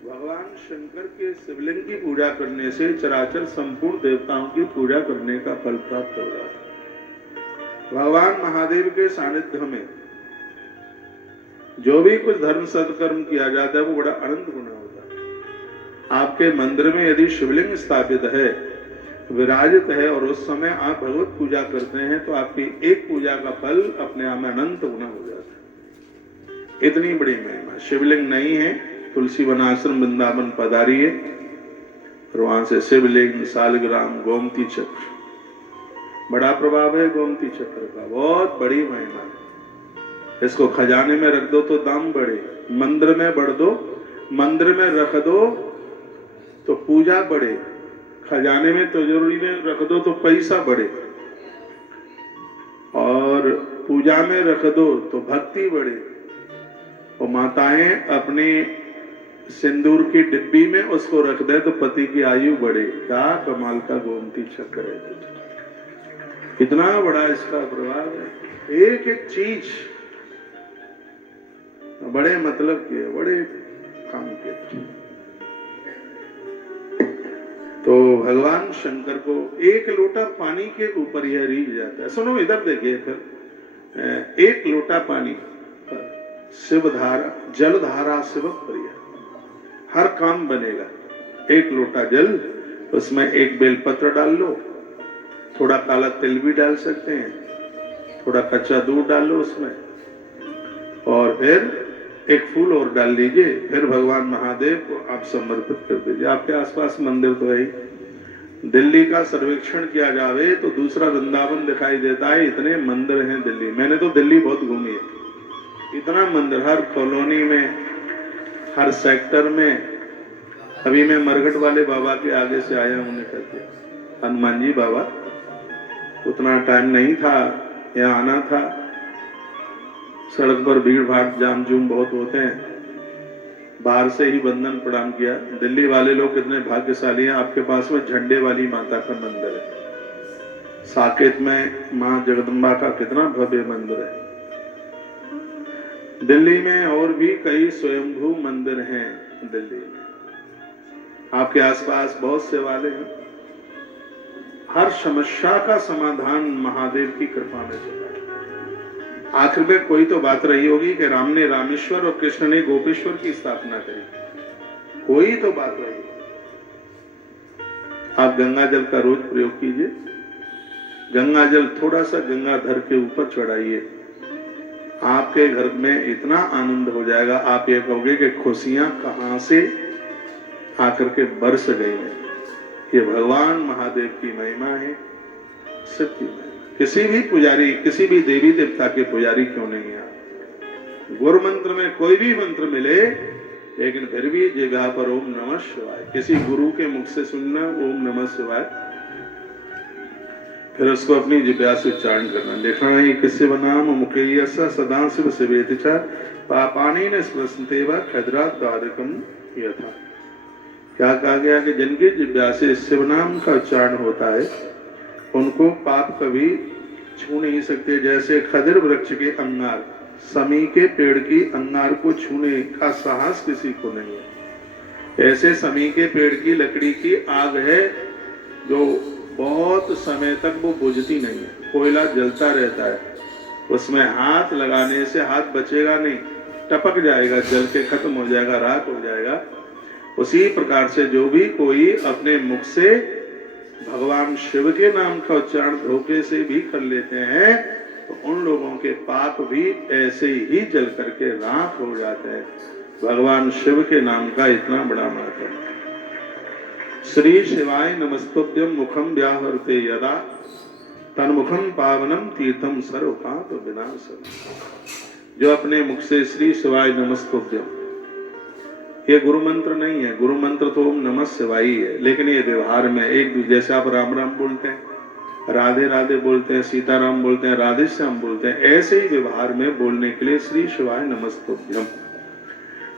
भगवान शंकर के शिवलिंग की पूजा करने से चराचर संपूर्ण देवताओं की पूजा करने का फल प्राप्त हो रहा है। भगवान महादेव के सानिध्य में जो भी कुछ धर्म सत्कर्म किया जाता है वो बड़ा अनंत गुना होता है। आपके मंदिर में यदि शिवलिंग स्थापित है, विराजित है, और उस समय आप भगवत पूजा करते हैं तो आपकी एक पूजा का फल अपने आप में अनंत गुना हो जाता है। इतनी बड़ी महिमा। शिवलिंग नहीं है, तुलसी वनाश्रम वृंदावन पधारिए, और वहां से शिवलिंग, सालग्राम, गोमती चक्र, बड़ा प्रभाव है गोमती चक्र का, बहुत बड़ी महिमा है। इसको खजाने में रख दो तो दाम बढ़े, मंदिर में बढ़ दो, मंदिर में रख दो तो पूजा बढ़े, खजाने में तिजोरी में रख दो तो पैसा बढ़े, और पूजा में रख दो तो भक्ति बढ़े। और माताएं अपने सिंदूर की डिब्बी में उसको रख दे तो पति की आयु बढ़े। क्या कमाल का गोमती चक्र है, कितना बड़ा इसका प्रभाव है। एक एक चीज बड़े मतलब के, बड़े काम के। तो भगवान शंकर को एक लोटा पानी के ऊपर यह रीझ जाता है। सुनो इधर देखिए, फिर एक लोटा पानी पर शिवधारा, जलधारा शिव प्रिय, हर काम बनेगा। एक लोटा जल, उसमें एक बेलपत्र डाल लो, थोड़ा काला तिल भी डाल सकते हैं, थोड़ा कच्चा दूध डाल लो उसमें, और फिर एक फूल और डाल लीजिए, फिर भगवान महादेव को आप समर्पित कर दीजिए। आपके आसपास मंदिर तो है ही। दिल्ली का सर्वेक्षण किया जावे तो दूसरा वृंदावन दिखाई देता है, इतने मंदिर हैं दिल्ली। मैंने तो दिल्ली बहुत घूमी है, इतना मंदिर, हर कॉलोनी में, हर सेक्टर में। अभी मैं मरघट वाले बाबा के आगे से आया हूं निकल के, हनुमान जी बाबा, उतना टाइम नहीं था यहाँ आना था। सड़क पर भीड़ भाड़ जाम जूम बहुत होते हैं, बाहर से ही वंदन प्रणाम किया। दिल्ली वाले लोग कितने भाग्यशाली हैं, आपके पास में झंडे वाली माता का मंदिर है। साकेत में मां जगदम्बा का कितना भव्य मंदिर है। दिल्ली में और भी कई स्वयंभू मंदिर हैं। दिल्ली में आपके आसपास बहुत से वाले हैं। हर समस्या का समाधान महादेव की कृपा में चला। आखिर में कोई तो बात रही होगी कि राम ने रामेश्वर और कृष्ण ने गोपेश्वर की स्थापना करी, कोई तो बात रही। आप गंगा जल का रोज प्रयोग कीजिए। गंगा जल थोड़ा सा गंगाधर के ऊपर चढ़ाइए, आपके घर में इतना आनंद हो जाएगा, आप ये कहोगे कि खुशियां कहां से आकर के बरस गई हैं। ये भगवान महादेव की महिमा है, सबकी महिमा। किसी भी पुजारी, किसी भी देवी देवता के पुजारी क्यों नहीं है, गुरु मंत्र में कोई भी मंत्र मिले, लेकिन फिर भी जगह पर ओम नमः शिवाय, किसी गुरु के मुख से सुनना ओम नमः शिवाय, फिर उसको अपनी जिह्वा से उच्चारण करना। देखना है किससे बनाम मुखे यसा सदा शिव सेवेत च पापानि न स्पृशन्ते वा खद्रात दादकम यथा। क्या कहा गया कि जिनकी जिह्वा से शिव नाम का उच्चारण होता है उनको पाप कभी छू नहीं सकते। जैसे खदिर वृक्ष के अंगार, समी के पेड़ की अंगार को छूने का साहस किसी को नहीं है, ऐसे समी के पेड़ की लकड़ी की आग है जो बहुत समय तक वो बुझती नहीं है, कोयला जलता रहता है, उसमें हाथ लगाने से हाथ बचेगा नहीं, टपक जाएगा, जल के खत्म हो जाएगा, राख हो जाएगा। उसी प्रकार से जो भी कोई अपने मुख से भगवान शिव के नाम का उच्चारण धोखे से भी कर लेते हैं तो उन लोगों के पाप भी ऐसे ही जल करके राख हो जाते हैं। भगवान शिव के नाम का इतना बड़ा महत्व है। श्री शिवाय नमस्तुभ्यं मुखम व्याहरते यदा तन्मुखम पावनम तीर्थम सर्व पाप विनाशनम। जो अपने मुख से श्री शिवाय नमस्तुभ्यं, ये गुरु मंत्र नहीं है, गुरु मंत्र तो ओम नमः शिवाय ही है, लेकिन ये व्यवहार में एक दूसरे, जैसे आप राम राम बोलते हैं, राधे राधे बोलते हैं, सीताराम बोलते हैं, राधे श्याम बोलते हैं, ऐसे ही व्यवहार में बोलने के लिए श्री शिवाय नमस्तुभ्यं।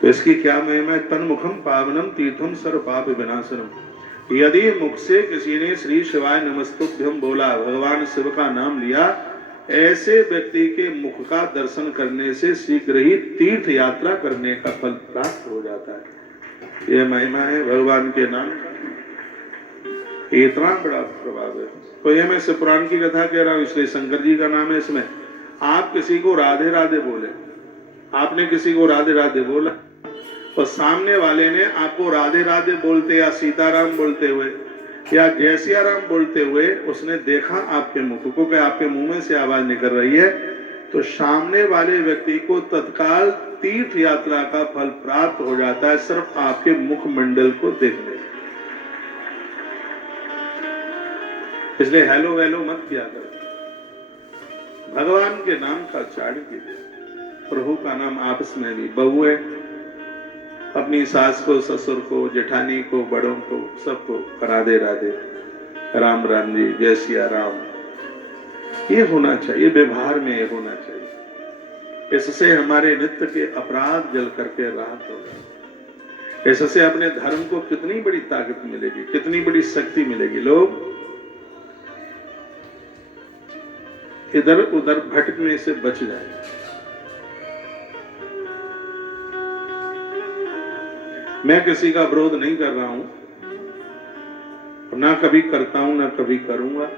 तो इसकी क्या महिमा है? तन्मुखम पावनम तीर्थम सर्व पाप विनाशनम। यदि मुख से किसी ने श्री शिवाय नमस्तुभ्यं बोला, भगवान शिव का नाम लिया, ऐसे व्यक्ति के मुख का दर्शन करने से शीघ्र ही तीर्थ यात्रा करने का फल प्राप्त हो जाता है। ये महिमा है भगवान के नाम का, ये इतना बड़ा प्रभाव है। तो ये मैं इस पुराण की कथा कह रहा हूं, इसलिए शंकर जी का नाम है इसमें। आप किसी को राधे राधे बोले, आपने किसी को राधे राधे बोला तो सामने वाले ने आपको राधे राधे बोलते या सीताराम बोलते हुए या जय सिया राम बोलते हुए उसने देखा आपके मुख को कि आपके मुंह में से आवाज निकल रही है, तो सामने वाले व्यक्ति को तत्काल तीर्थ यात्रा का फल प्राप्त हो जाता है सिर्फ आपके मुखमंडल को देखने। इसलिए हेलो वेलो मत किया करो, भगवान के नाम का उच्चारण कीजिए। प्रभु का नाम आपस में भी, बहुए अपनी सास को, ससुर को, जेठानी को, बड़ों को, सबको राधे राधे, राम राम जी, जय सिया राम, ये होना चाहिए, व्यवहार में ये होना चाहिए। इससे हमारे नित्य के अपराध जल करके राहत होगा। इससे अपने धर्म को कितनी बड़ी ताकत मिलेगी, कितनी बड़ी शक्ति मिलेगी। लोग इधर उधर भटकने से बच जाएंगे। मैं किसी का विरोध नहीं कर रहा हूं, ना कभी करता हूं ना कभी करूंगा,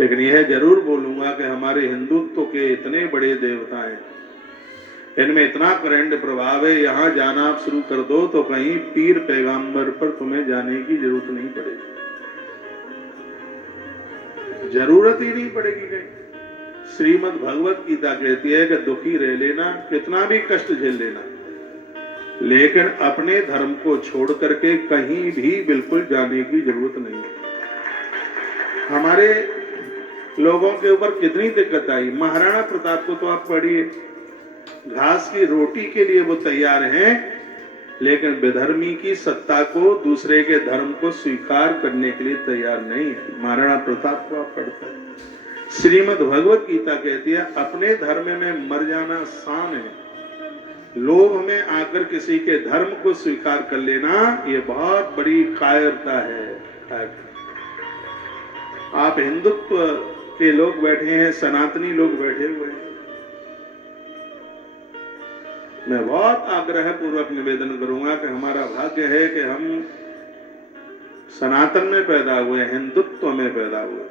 लेकिन यह जरूर बोलूंगा कि हमारे हिंदुत्व के इतने बड़े देवता हैं, इनमें इतना करंट प्रभाव है, यहां जाना आप शुरू कर दो तो कहीं पीर पैगंबर पर तुम्हें जाने की जरूरत नहीं पड़ेगी, जरूरत ही नहीं पड़ेगी कहीं। श्रीमद् भगवत गीता कहती है कि दुखी रह लेना, कितना भी कष्ट झेल लेना, लेकिन अपने धर्म को छोड़ करके कहीं भी बिल्कुल जाने की जरूरत नहीं है। हमारे लोगों के ऊपर कितनी दिक्कत आई। महाराणा प्रताप को तो आप पढ़िए, घास की रोटी के लिए वो तैयार हैं, लेकिन विधर्मी की सत्ता को, दूसरे के धर्म को स्वीकार करने के लिए तैयार नहीं है। महाराणा प्रताप को आप पढ़ते हैं। श्रीमद् भगवत गीता कहती है अपने धर्म में मर जाना शान है, लोभ में आकर किसी के धर्म को स्वीकार कर लेना ये बहुत बड़ी कायरता है। आप हिंदुत्व के लोग बैठे हैं, सनातनी लोग बैठे हुए हैं, मैं बहुत आग्रह पूर्वक निवेदन करूंगा कि हमारा भाग्य है कि हम सनातन में पैदा हुए, हिंदुत्व में पैदा हुए,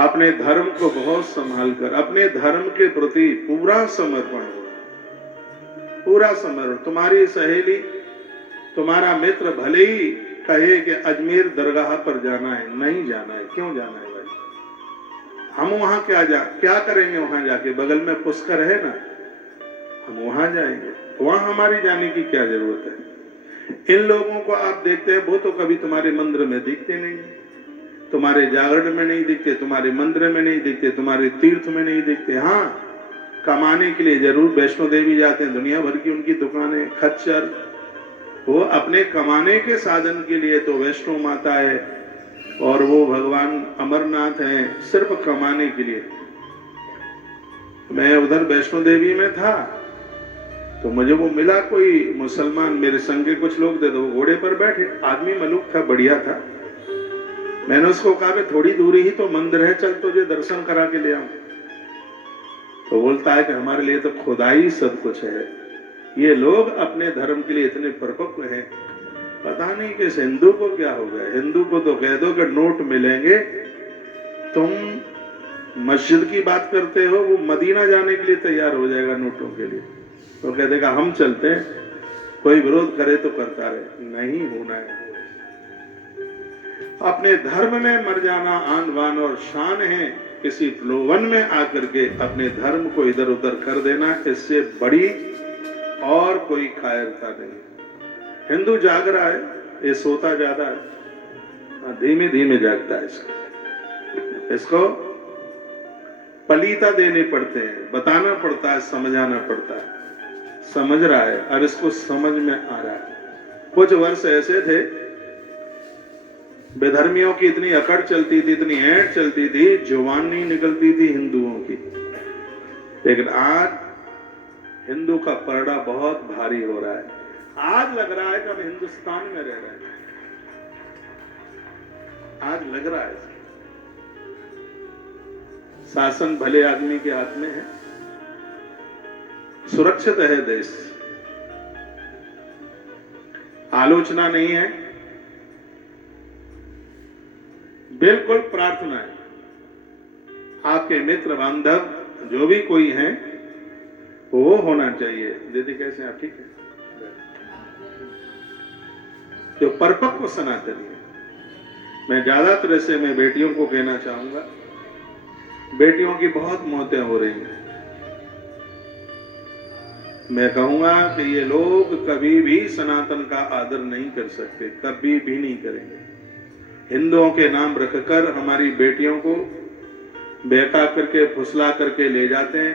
अपने धर्म को बहुत संभाल कर, अपने धर्म के प्रति पूरा समर्पण हो, पूरा समर्पण। तुम्हारी सहेली, तुम्हारा मित्र भले ही कहे कि अजमेर दरगाह पर जाना है, नहीं जाना है, क्यों जाना है भाई? हम वहां क्या करेंगे? वहां जाके बगल में पुष्कर है ना, हम वहां जाएंगे, वहां हमारी जाने की क्या जरूरत है? इन लोगों को आप देखते हैं, वो तो कभी तुम्हारे मंदिर में दिखते नहीं, तुम्हारे जागरण में नहीं दिखते, तुम्हारे मंदिर में नहीं दिखते, तुम्हारे तीर्थ में नहीं दिखते। हाँ, कमाने के लिए जरूर वैष्णो देवी जाते हैं, दुनिया भर की उनकी दुकानें, खच्चर, वो अपने कमाने के साधन के लिए तो वैष्णो माता है और वो भगवान अमरनाथ हैं, सिर्फ कमाने के लिए। मैं उधर वैष्णो देवी में था तो मुझे वो मिला, कोई मुसलमान, मेरे संग के कुछ लोग थे, तो वो घोड़े पर बैठे, आदमी मलूक था, बढ़िया था। मैंने उसको कहा कि थोड़ी दूरी ही तो मंदिर है, चल तुझे दर्शन करा के ले आऊं। तो बोलता है कि हमारे लिए तो खुदा ही सब कुछ है। ये लोग अपने धर्म के लिए इतने परिपक्व हैं, पता नहीं कि इस हिंदू को क्या हो गया। हिंदू को तो कह दो कि नोट मिलेंगे, तुम मस्जिद की बात करते हो, वो मदीना जाने के लिए तैयार हो जाएगा नोटों के लिए। तो कह देगा हम चलते हैं, कोई विरोध करे तो करता रहे, नहीं होना है। अपने धर्म में मर जाना आन बान और शान है, किसी प्रलोभन में आकर के अपने धर्म को इधर उधर कर देना, इससे बड़ी और कोई कायरता नहीं। हिंदू जाग रहा है, ये सोता ज्यादा है, धीमे धीमे जागता है। इसको पलीता देने पड़ते हैं, बताना पड़ता है, समझाना पड़ता है। समझ रहा है, अब इसको समझ में आ रहा है। कुछ वर्ष ऐसे थे, बेधर्मियों की इतनी अकड़ चलती थी, इतनी ऐंठ चलती थी, जुबान नहीं निकलती थी हिंदुओं की। लेकिन आज हिंदू का पलड़ा बहुत भारी हो रहा है। आज लग रहा है कि हम हिंदुस्तान में रह रहे हैं, आज लग रहा है। शासन भले आदमी के हाथ में है, सुरक्षित है देश, आलोचना नहीं है, बिल्कुल प्रार्थना है। आपके मित्र बांधव जो भी कोई है वो होना चाहिए। दीदी कैसे आप? ठीक है। जो परिपक्व सनातनी है, मैं ज्यादातर से मैं बेटियों को कहना चाहूंगा, बेटियों की बहुत मौतें हो रही हैं। मैं कहूंगा कि ये लोग कभी भी सनातन का आदर नहीं कर सकते, कभी भी नहीं करेंगे। हिंदुओं के नाम रखकर हमारी बेटियों को बहका करके फुसला करके ले जाते हैं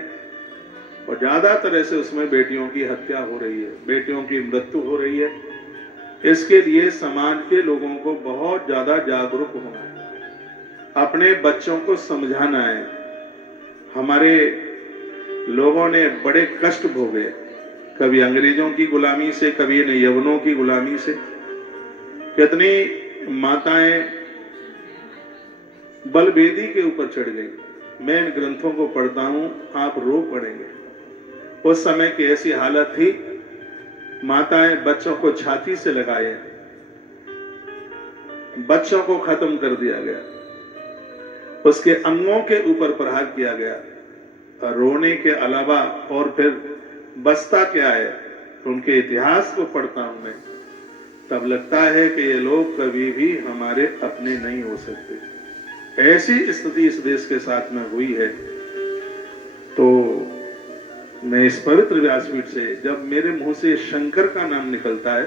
और ज्यादातर ऐसे उसमें बेटियों की हत्या हो रही है, बेटियों की मृत्यु हो रही है। इसके लिए समाज के लोगों को बहुत ज्यादा जागरूक होना है, अपने बच्चों को समझाना है। हमारे लोगों ने बड़े कष्ट भोगे, कभी अंग्रेजों की गुलामी से, कभी इन यवनों की गुलामी से। कितनी माताएं बलवेदी के ऊपर चढ़ गई। मैं इन ग्रंथों को पढ़ता हूं, आप रो पड़ेंगे। उस समय की ऐसी हालत थी, माताएं बच्चों को छाती से लगाए, बच्चों को खत्म कर दिया गया, उसके अंगों के ऊपर प्रहार किया गया। रोने के अलावा और फिर बचता क्या है? उनके इतिहास को पढ़ता हूं मैं, तब लगता है कि ये लोग कभी भी हमारे अपने नहीं हो सकते। ऐसी स्थिति इस देश के साथ में हुई है। तो मैं इस पवित्र व्यासपीठ से जब मेरे मुंह से शंकर का नाम निकलता है,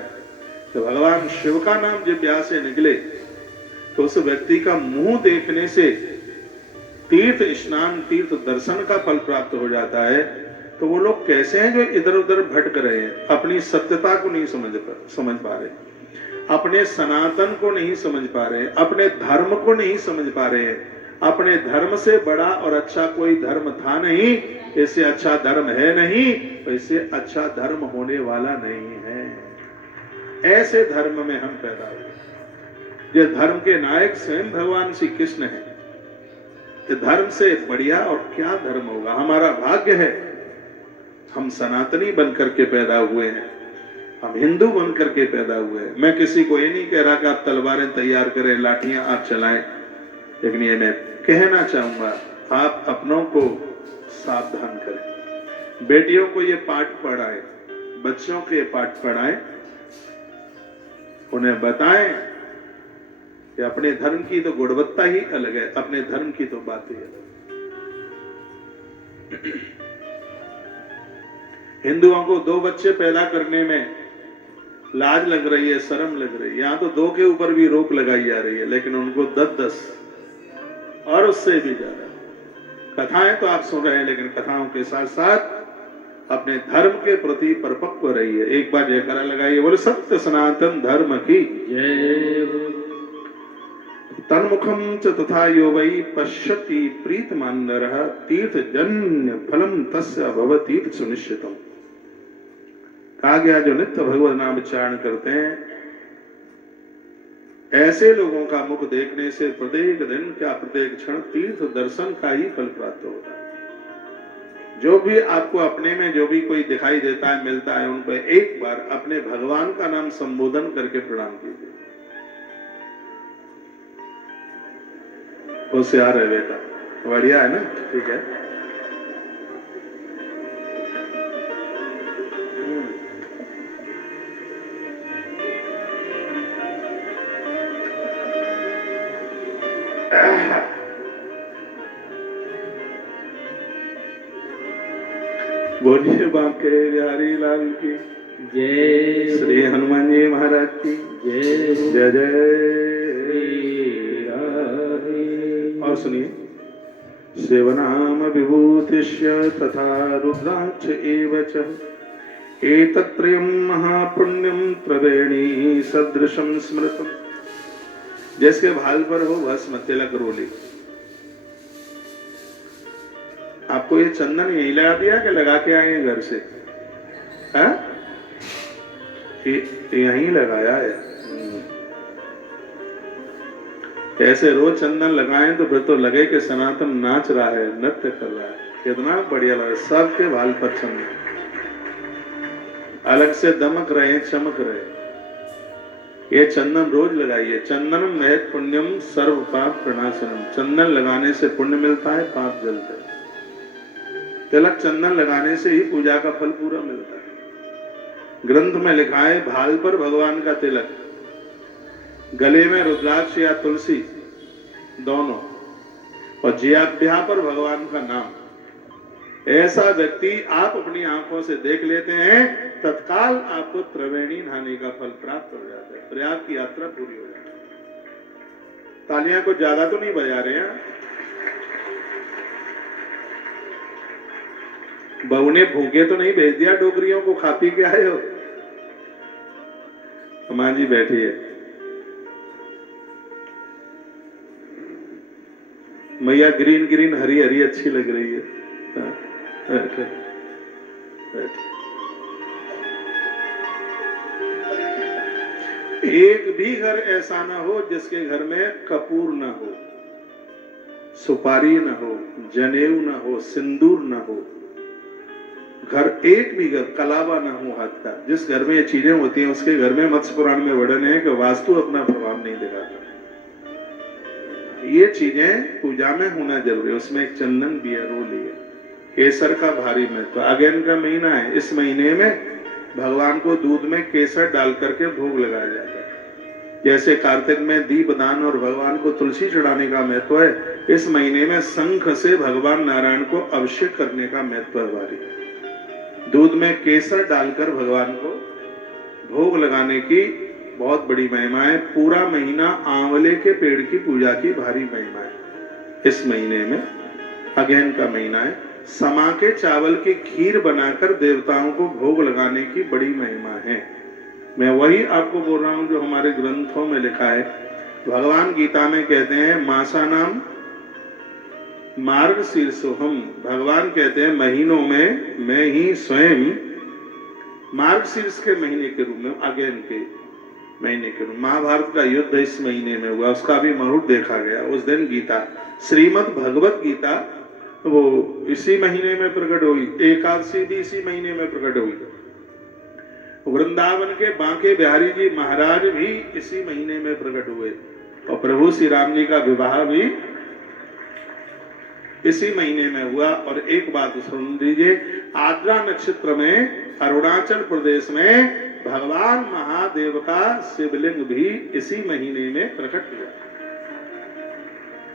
तो भगवान शिव का नाम जब व्यास से निकले तो उस व्यक्ति का मुंह देखने से तीर्थ स्नान, तीर्थ दर्शन का फल प्राप्त हो जाता है। तो वो लोग कैसे हैं जो इधर उधर भटक रहे हैं, अपनी सत्यता को नहीं समझ पा रहे, अपने सनातन को नहीं समझ पा रहे, अपने धर्म को नहीं समझ पा रहे। अपने धर्म से बड़ा और अच्छा कोई धर्म था नहीं, इससे अच्छा धर्म है नहीं, तो इससे अच्छा धर्म होने वाला नहीं है। ऐसे धर्म में हम पैदा हुए। ये धर्म के नायक स्वयं भगवान श्री कृष्ण है। धर्म से बढ़िया और क्या धर्म होगा? हमारा भाग्य है हम सनातनी बनकर के पैदा हुए हैं, हम हिंदू बनकर के पैदा हुए हैं। मैं किसी को ये नहीं कह रहा कि आप तलवारें तैयार करें, लाठियां आप चलाएं, लेकिन ये मैं कहना चाहूंगा आप अपनों को सावधान करें। बेटियों को ये पाठ पढ़ाएं, बच्चों को ये पाठ पढ़ाएं, उन्हें बताएं कि अपने धर्म की तो गुणवत्ता ही अलग है, अपने धर्म की तो बात ही अलग। हिंदुओं को 2 बच्चे पैदा करने में लाज लग रही है, शर्म लग रही है। यहां तो 2 के ऊपर भी रोक लगाई जा रही है, लेकिन उनको 10-10 और उससे भी ज्यादा। कथाएं तो आप सुन रहे हैं, लेकिन कथाओं के साथ साथ अपने धर्म के प्रति परिपक्व रहिए। एक बार जयकारा लगाइए, बोले सत्य सनातन धर्म की जय। तन्मुखम च तथा यो वै पश्यति प्रीतमान्नरः तीर्थजन्य फलम तस्य भवतीर्थ सुनिश्चितम्। कहा गया जो नित्य भगवत नाम उच्चारण करते हैं, ऐसे लोगों का मुख देखने से प्रत्येक दिन क्या प्रत्येक क्षण तीर्थ दर्शन का ही फल प्राप्त होता है। जो भी आपको अपने में जो भी कोई दिखाई देता है, मिलता है, उनको एक बार अपने भगवान का नाम संबोधन करके प्रणाम कीजिए। होशियार है बेटा, बढ़िया है ना? ठीक है। बोलिए बांके बिहारी लाल की जय, श्री हनुमान जी महाराज की जय, जय जय। और सुनिए, सेवनाम विभूतिश्च तथा रुद्राक्ष एव च एतत्त्रयं महापुण्यं त्रिवेणी सदृशं स्मृतम्। जिसके भाल पर हो भस्म तिलक रोली। आपको ये चंदन यही लगा दिया कि लगा के आए हैं घर से? यहीं लगाया है। ऐसे रोज चंदन लगाएं तो फिर तो लगे कि सनातन नाच रहा है, नृत्य कर रहा है। कितना बढ़िया लगा, सबके भाल पर चंदन अलग से दमक रहे, चमक रहे। ये चंदन रोज लगाइए। चंदनम महत पुण्यम सर्व पाप प्रणाशनम। चंदन लगाने से पुण्य मिलता है, पाप जलते हैं। तिलक चंदन लगाने से ही पूजा का फल पूरा मिलता है। ग्रंथ में लिखा है भाल पर भगवान का तिलक, गले में रुद्राक्ष या तुलसी दोनों, और जिह्वा पर भगवान का नाम। ऐसा व्यक्ति आप अपनी आंखों से देख लेते हैं, तत्काल आपको त्रिवेणी नहाने का फल प्राप्त हो जाता है, प्रयाग की यात्रा पूरी हो जाती है। तालियां को ज्यादा तो नहीं बजा रहे हैं। बहू ने भूखे तो नहीं भेज दिया डोकरियों को, खा पी के आए हो। मां जी बैठी है। मैया ग्रीन ग्रीन हरी हरी अच्छी लग रही है। बैठे बैठे। एक भी घर ऐसा ना हो जिसके घर में कपूर ना हो, सुपारी ना हो, जनेऊ ना हो, सिंदूर ना हो। घर एक भी घर कलावा ना हो हाथ का। जिस घर में ये चीजें होती हैं उसके घर में मत्स्य पुराण में वर्णन है कि वास्तु अपना प्रभाव नहीं दिखाता। ये चीजें पूजा में होना जरूरी है। उसमें एक चंदन भी है, रोली है, केसर का भारी महत्व। अगेन का महीना है, इस महीने में भगवान को दूध में केसर डाल करके भोग लगाया जाता है। जैसे कार्तिक में दीपदान और भगवान को तुलसी चढ़ाने का महत्व है, इस महीने में शंख से भगवान नारायण को अभिषेक करने का महत्व है भारी। दूध में केसर डालकर भगवान को भोग लगाने की बहुत बड़ी महिमा है। पूरा महीना आंवले के पेड़ की पूजा की भारी महिमा है। इस महीने में अगहन का महीना है, समा के चावल की खीर बनाकर देवताओं को भोग लगाने की बड़ी महिमा है। मैं वही आपको बोल रहा हूं जो हमारे ग्रंथों में लिखा है। भगवान गीता में कहते हैं मासा नाम मार्ग शीर्षोहम। भगवान कहते हैं महीनों में मैं ही स्वयं मार्ग शीर्ष के महीने के रूप में, अगेन के महीने के रूप। महाभारत का युद्ध इस महीने में हुआ, उसका भी मुहूर्त देखा गया। उस दिन गीता, श्रीमद् भगवत गीता वो इसी महीने में प्रकट हुई। एकादशी भी इसी महीने में प्रकट हुई। वृंदावन के बांके बिहारी जी महाराज भी इसी महीने में प्रकट हुए, और प्रभु श्री राम जी का विवाह भी इसी महीने में हुआ। और एक बात सुन लीजिए, आद्रा नक्षत्र में अरुणाचल प्रदेश में भगवान महादेव का शिवलिंग भी इसी महीने में प्रकट हुआ।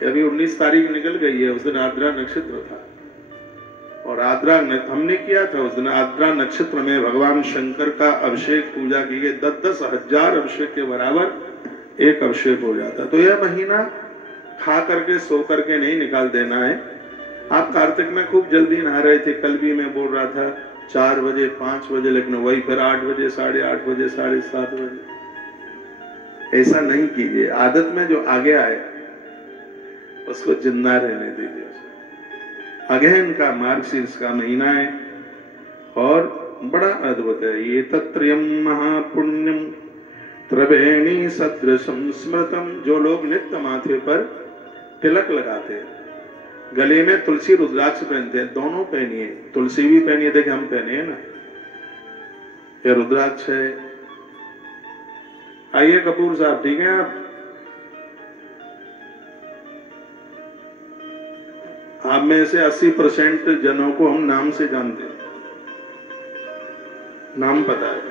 अभी 19 तारीख निकल गई है, उस दिन आद्रा नक्षत्र था, और आद्रा हमने किया था। उस दिन आद्रा नक्षत्र में भगवान शंकर का अभिषेक पूजा की गई। 10-10 हजार अभिषेक के बराबर एक अभिषेक हो जाता। तो यह महीना खा करके सो करके नहीं निकाल देना है। आप कार्तिक में खूब जल्दी नहा रहे थे, कल भी मैं बोल रहा था 4 बजे 5 बजे, लेकिन वही फिर 8 बजे 8:30 बजे 7:30 बजे। ऐसा नहीं कीजिए। आदत में जो आगे आए उसको जिंदा रहने दीजिए। अगहन का मार्गशीर्ष का महीना है और बड़ा अद्भुत है। ये तत्रयम महापुण्यम त्रिवेणी सदृशम स्मृतम। जो लोग नित्य माथे पर तिलक लगाते हैं, गले में तुलसी रुद्राक्ष पहनते हैं, दोनों पहनिए। तुलसी भी पहनिए, देखे हम पहने हैं ना, ये रुद्राक्ष है। आइए कपूर साहब, ठीक है आप में से 80% जनों को हम नाम से जानते हैं, नाम पता है।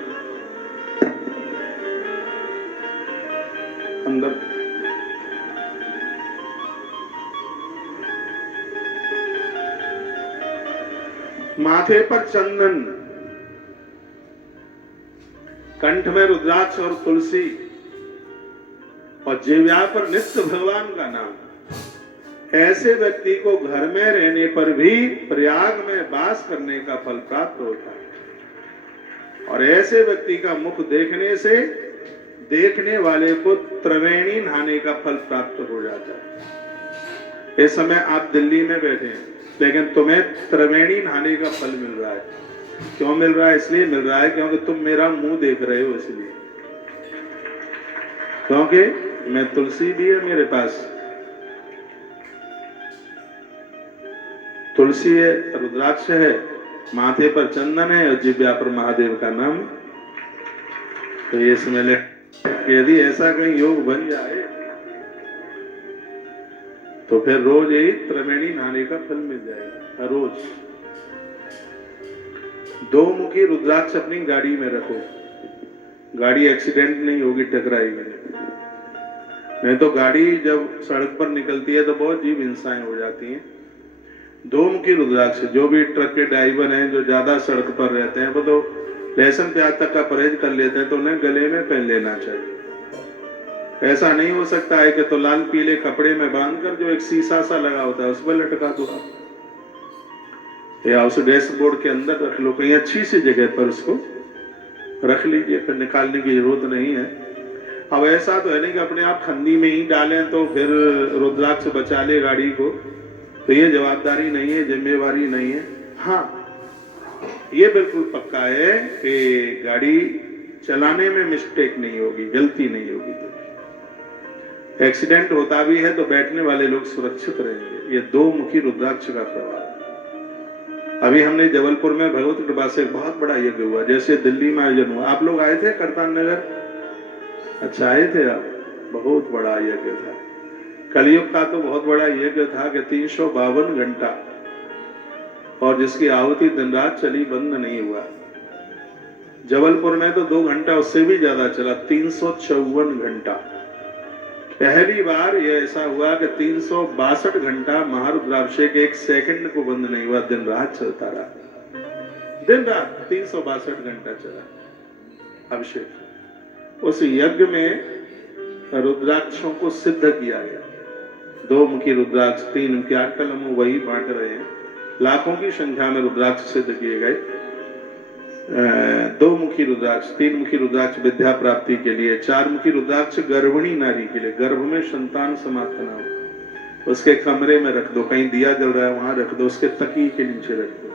अंदर माथे पर चंदन, कंठ में रुद्राक्ष और तुलसी, और जिह्वा पर नित्य भगवान का नाम। ऐसे व्यक्ति को घर में रहने पर भी प्रयाग में वास करने का फल प्राप्त होता है, और ऐसे व्यक्ति का मुख देखने से देखने वाले को त्रिवेणी नहाने का फल प्राप्त हो जाता है। इस समय आप दिल्ली में बैठे हैं, लेकिन तुम्हें त्रिवेणी नहाने का फल मिल रहा है। क्यों मिल रहा है? इसलिए मिल रहा है क्योंकि तुम मेरा मुंह देख रहे हो, इसलिए। क्योंकि मैं तुलसी भी है मेरे पास, तुलसी है, रुद्राक्ष है, माथे पर चंदन है, और जिह्वा पर महादेव का नाम। तो ये इसमें यदि ऐसा कहीं योग बन जाए तो फिर रोज यही त्रिवेणी नहाने का फल मिल जाएगा। हर रोज 2 मुखी रुद्राक्ष अपनी गाड़ी में रखो, गाड़ी एक्सीडेंट नहीं होगी, टकराएगी नहीं तो गाड़ी जब सड़क पर निकलती है तो बहुत जीव हिंसाएं हो जाती हैं। 2 मुखी रुद्राक्ष, जो भी ट्रक के ड्राइवर हैं जो ज्यादा सड़क पर रहते हैं वो तो लहसुन प्याज तक का परहेज कर लेते हैं, तो उन्हें गले में पहन लेना चाहिए। ऐसा नहीं हो सकता है कि तो लाल पीले कपड़े में बांधकर जो एक शीशा सा लगा होता है उस पर लटका दो, या उस डैशबोर्ड के अंदर रख लो, कहीं अच्छी सी जगह पर उसको रख लीजिए, फिर निकालने की जरूरत नहीं है। अब ऐसा तो है नहीं कि अपने आप खंदी में ही डालें तो फिर रुद्राक्ष बचा ले गाड़ी को, तो ये जवाबदारी नहीं है, जिम्मेवारी नहीं है। हाँ, ये बिल्कुल पक्का है कि गाड़ी चलाने में मिस्टेक नहीं होगी, गलती नहीं होगी। तो एक्सीडेंट होता भी है तो बैठने वाले लोग सुरक्षित रहेंगे। ये 2 मुखी रुद्राक्ष का प्रभाव। अभी हमने जबलपुर में भगवत कृपा से बहुत बड़ा यज्ञ हुआ, जैसे दिल्ली में आयोजन हुआ। आप लोग आए थे करतान नगर? अच्छा, आए थे आप? बहुत बड़ा यज्ञ था। कलयुग का तो बहुत बड़ा यज्ञ था कि 352 घंटा, और जिसकी आहुति दिन रात चली, बंद नहीं हुआ। जबलपुर में तो 2 घंटा उससे भी ज्यादा चला, 354 घंटा। पहली बार ये ऐसा हुआ कि 362 घंटा महारुद्राभिषेक 1 सेकंड को बंद नहीं हुआ, दिन रात चलता रहा। दिन रात 362 घंटा चला अभिषेक। उस यज्ञ में रुद्राक्षों को सिद्ध किया गया। 2 मुखी रुद्राक्ष, 3 मुखी, आजकल हम वही बांट रहे हैं। लाखों की संख्या में रुद्राक्ष सिद्ध किए गए। 2 मुखी रुद्राक्ष, 3 मुखी रुद्राक्ष विद्या प्राप्ति के लिए, 4 मुखी रुद्राक्ष गर्भिणी नारी के लिए, गर्भ में संतान समाप्त ना हो, उसके कमरे में रख दो, कहीं दिया जल रहा है वहां रख दो, उसके तकिए के नीचे रख दो,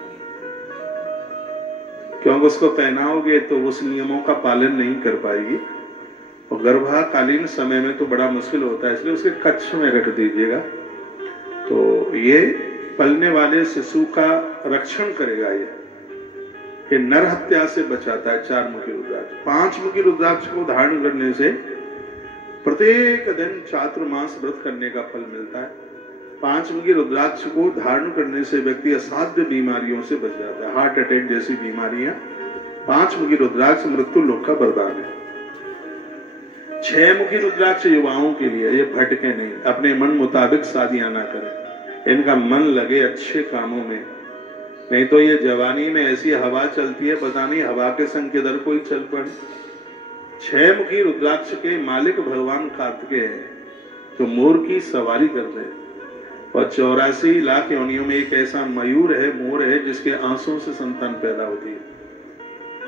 क्योंकि उसको पहनाओगे तो उस नियमों का पालन नहीं कर पाएगी, और गर्भाकालीन समय में तो बड़ा मुश्किल होता है, इसलिए उसके कक्ष में रख दीजिएगा। तो ये पलने वाले शिशु का रक्षण करेगा। ये नर हत्या से बचाता है। 4 मुखी रुद्राक्ष। 5 मुखी रुद्राक्ष को धारण करने से प्रत्येक दिन चातुर्मास व्रत करने का फल मिलता है। 5 मुखी रुद्राक्ष को धारण करने से व्यक्ति असाध्य बीमारियों से बच जाता है, हार्ट अटैक जैसी बीमारियां। 5 मुखी रुद्राक्ष मृत्यु लोक का वरदान है। 6 मुखी रुद्राक्ष युवाओं के लिए, ये भटके नहीं, अपने मन मुताबिक शादियां ना करें, इनका मन लगे अच्छे कामों में, नहीं तो ये जवानी में ऐसी हवा चलती है, पता नहीं हवा के संग किधर कोई चल पड़े। 6 मुखी रुद्राक्ष के मालिक भगवान कार्तिकेय हैं, जो मोर की सवारी करते हैं, और 84 लाख योनियों में एक ऐसा मयूर है, मोर है, जिसके आंसुओं से संतान पैदा होती है।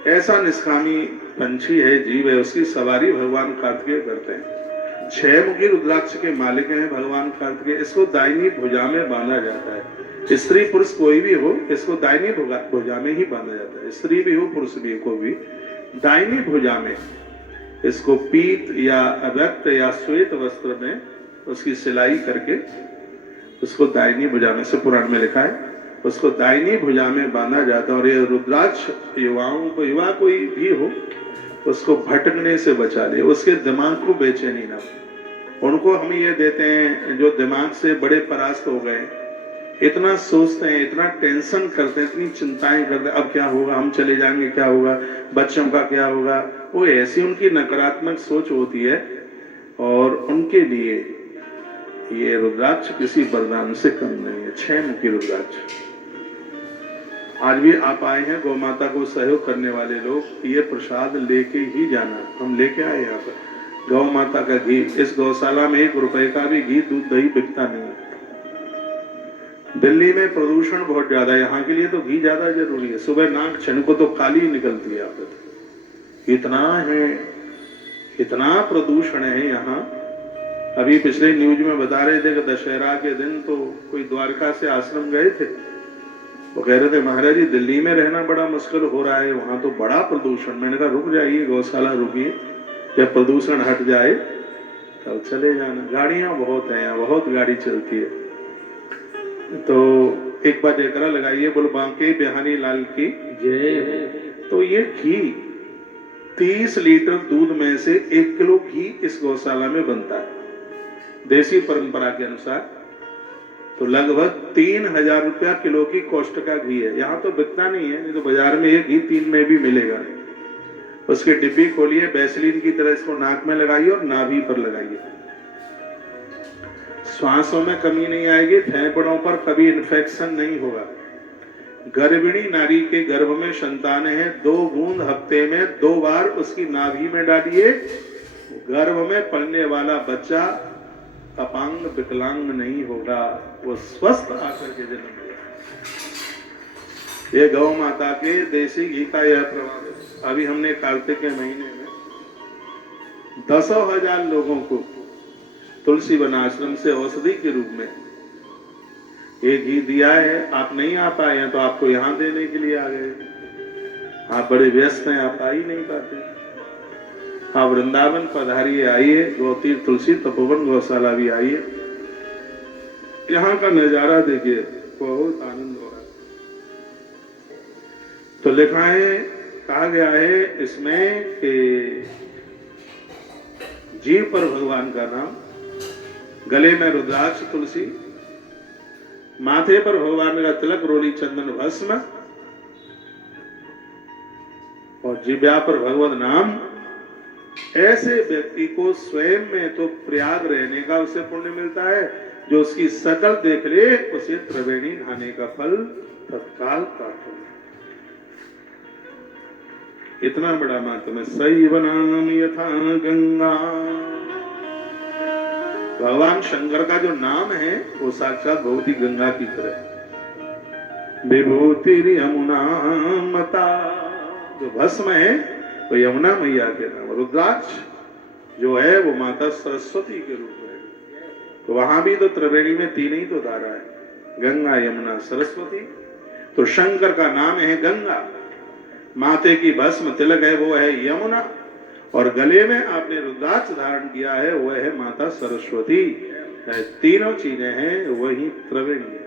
ऐसा निष्कामी पंछी है, जीव है, उसकी सवारी भगवान कार्तिकेय करते हैं। 6 मुखी रुद्राक्ष के मालिक हैं भगवान कार्तिकेय। इसको दाहिनी भुजा में बांधा जाता है। स्त्री पुरुष कोई भी हो, इसको दाहिनी भुजा में ही बांधा जाता है। स्त्री भी हो, पुरुष भी, को भी दाहिनी भुजा में इसको पीत या रक्त या श्वेत वस्त्र में उसकी सिलाई करके उसको दाहिनी भुजा में, से पुराण में लिखा है, उसको दाहिनी भुजा में बांधा जाता है। और ये रुद्राक्ष युवाओं को, युवा कोई भी हो, उसको भटकने से बचा ले, उसके दिमाग को बेचैनी ना हो। उनको हम ये देते हैं जो दिमाग से बड़े परास्त हो गए, इतना सोचते हैं, इतना टेंशन करते हैं, इतनी चिंताएं करते हैं, अब क्या होगा, हम चले जाएंगे, क्या होगा, बच्चों का क्या होगा। वो ऐसी उनकी नकारात्मक सोच होती है, और उनके लिए ये रुद्राक्ष किसी वरदान से कम नहीं है। 6 मुखी रुद्राक्ष। आज भी आप आए हैं, गौ माता को सहयोग करने वाले लोग, ये प्रसाद लेके ही जाना। हम लेके आए यहाँ पर गौ माता का घी। इस गौशाला में 1 रुपए का भी घी, दूध, दही बिकता नहीं है। दिल्ली में प्रदूषण बहुत ज्यादा है, यहाँ के लिए तो घी ज्यादा जरूरी है। सुबह नाक छनको तो काली निकलती है। आप इतना है, इतना प्रदूषण है यहाँ। अभी पिछले न्यूज में बता रहे थे कि दशहरा के दिन तो कोई द्वारका से आश्रम गए थे, वो कह रहे थे महाराज जी दिल्ली में रहना बड़ा मुश्किल हो रहा है, वहां तो बड़ा प्रदूषण। मैंने कहा रुक जाइए, गौशाला रुकिए, जब प्रदूषण हट जाए तब चले जाना। गाड़ियां बहुत है यहाँ, बहुत गाड़ी चलती है। तो एक बार जयकारा लगाइए, बोल बांके बिहारी लाल की जय। तो ये घी 30 लीटर दूध में से 1 किलो घी इस गौशाला में बनता है देसी परंपरा के अनुसार। तो लगभग 3000 रुपया किलो की कॉस्ट का घी है। यहाँ तो बिकता नहीं है, नहीं तो बाजार में ये घी 3 में भी मिलेगा। उसकी डिब्बी खोलिए, वैसलीन की तरह इसको नाक में लगाइए और नाभि पर लगाइए। श्वासों में कमी नहीं आएगी, फेफड़ों पर कभी इन्फेक्शन नहीं होगा। गर्भिणी नारी के गर्भ में संतान है, 2 बूंद हफ्ते में 2 बार उसकी नाभि में डालिए। गर्भ में पलने वाला बच्चा अपांग विकलांग नहीं होगा, वो स्वस्थ आकर के जन्म लेगा। ये गौ माता के देसी घी का यह प्रभाव है। अभी हमने कार्तिक के महीने में 10,000 लोगों को तुलसी वन आश्रम से औषधि के रूप में ये घी दिया है। आप नहीं आ पाए हैं तो आपको यहाँ देने के लिए आ गए। आप बड़े व्यस्त हैं, आप आ ही नहीं पाते। आप वृंदावन पधारिए, आइए, गौतीर तुलसी तपोवन गौशाला भी आइए, यहाँ का नजारा देखिए, बहुत आनंद हो रहा है। तो लिखा है, कहा गया है इसमें कि जीव पर भगवान का नाम, गले में रुद्राक्ष तुलसी, माथे पर भगवान का तिलक रोली चंदन भस्म और जिब्या पर भगवत नाम। ऐसे व्यक्ति को स्वयं में तो प्रयाग रहने का उसे पुण्य मिलता है, जो उसकी शकल देख ले उसे त्रिवेणी नहाने का फल तत्काल प्राप्त हो। इतना बड़ा मात्म, शैव नाम यथा गंगा। भगवान शंकर का जो नाम है वो साक्षात भगवती गंगा की तरह। विभूति यमुना मता, जो भस्म है वो यमुना मैया के नाम। रुद्राक्ष जो है वो माता सरस्वती के रूप में। तो वहां भी तो त्रिवेणी में 3 ही तो धारा है, गंगा यमुना सरस्वती। तो शंकर का नाम है गंगा, माथे की भस्म तिलक है वो है यमुना, और गले में आपने रुद्राक्ष धारण किया है वो है माता सरस्वती। तीनों चीजें हैं वही त्रिवेणी।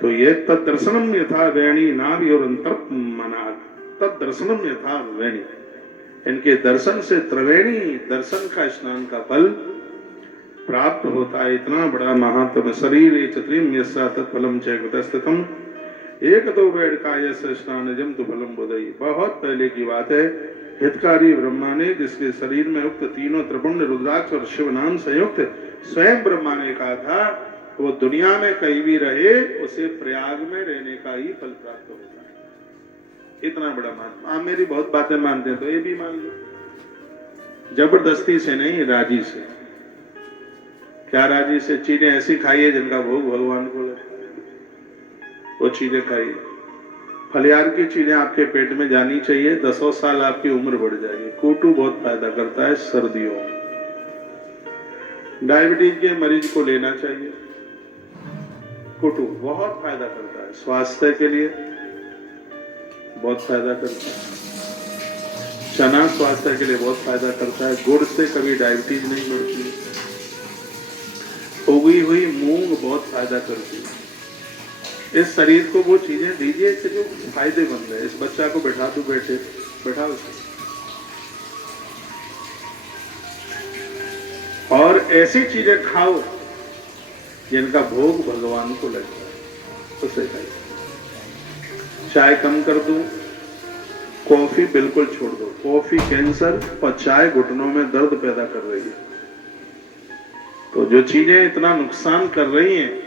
तो ये तदर्शनम यथा वेणी नाभि और अंतर्मना, तदर्शनम यथा वेणी। इनके दर्शन से त्रिवेणी दर्शन का स्नान का फल प्राप्त होता है। इतना बड़ा महात्म। शरीर चत्रिम यस्या तत्फलम च कृतस्थितम एक तो वेद काय स्नान जम तो फलम बुदई। बहुत पहले की बात है, हितकारी ब्रह्मा ने, जिसके शरीर में उक्त तीनों त्रिपुंड रुद्राक्ष और शिव नाम संयुक्त स्वयं ब्रह्मा ने कहा था, वो दुनिया में कहीं भी रहे उसे प्रयाग में रहने का ही फल प्राप्त होता है। इतना बड़ा महात्मा। आप मेरी बहुत बातें मानते हैं तो ये भी मान लो, जबरदस्ती से नहीं, राजी से। क्या राजी से? चीजें ऐसी खाइए जिनका भोग भगवान को लगता है, वो चीजें खाइए। फलियार की चीजें आपके पेट में जानी चाहिए, 10 साल आपकी उम्र बढ़ जाएगी। कूटू बहुत फायदा करता है सर्दियों में। डायबिटीज के मरीज को लेना चाहिए, कुटू बहुत फायदा करता है, स्वास्थ्य के लिए बहुत फायदा करता है। चना स्वास्थ्य के लिए बहुत फायदा करता है। गुड़ से कभी डायबिटीज नहीं बढ़ती। उगी हुई मूंग बहुत फायदा करती है। इस शरीर को वो चीजें दीजिए कि जो फायदेमंद है। इस बच्चा को बैठा दो, बैठा उसे, और ऐसी चीजें खाओ जिनका भोग भगवान को लगता है, उसे खाइए। चाय कम कर दो, कॉफी बिल्कुल छोड़ दो। कॉफी कैंसर और चाय घुटनों में दर्द पैदा कर रही है। तो जो चीजें इतना नुकसान कर रही हैं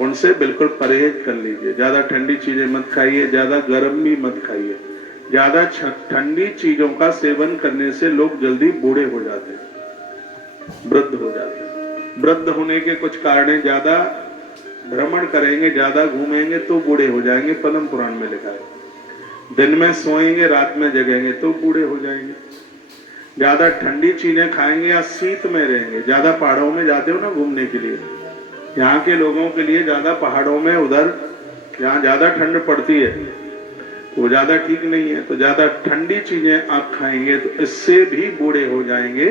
उनसे बिल्कुल परहेज कर लीजिए। ज्यादा ठंडी चीजें मत खाइए, ज्यादा गर्म भी मत खाइए। ज्यादा ठंडी चीजों का सेवन करने से लोग जल्दी बूढ़े हो जाते हैं, वृद्ध हो जाते हैं। वृद्ध होने के कुछ कारण, ज्यादा भ्रमण करेंगे, ज्यादा घूमेंगे तो बूढ़े हो जाएंगे। पद्म पुराण में लिखा है। दिन में सोएंगे, रात में जगेंगे तो बूढ़े हो जाएंगे। ज्यादा ठंडी चीजें खाएंगे या शीत में रहेंगे। ज्यादा पहाड़ों में जाते हो ना घूमने के लिए, यहाँ के लोगों के लिए ज्यादा पहाड़ों में, उधर जहाँ ज्यादा ठंड पड़ती है वो ज्यादा ठीक नहीं है। तो ज्यादा ठंडी चीजें आप खाएंगे तो इससे भी बूढ़े हो जाएंगे।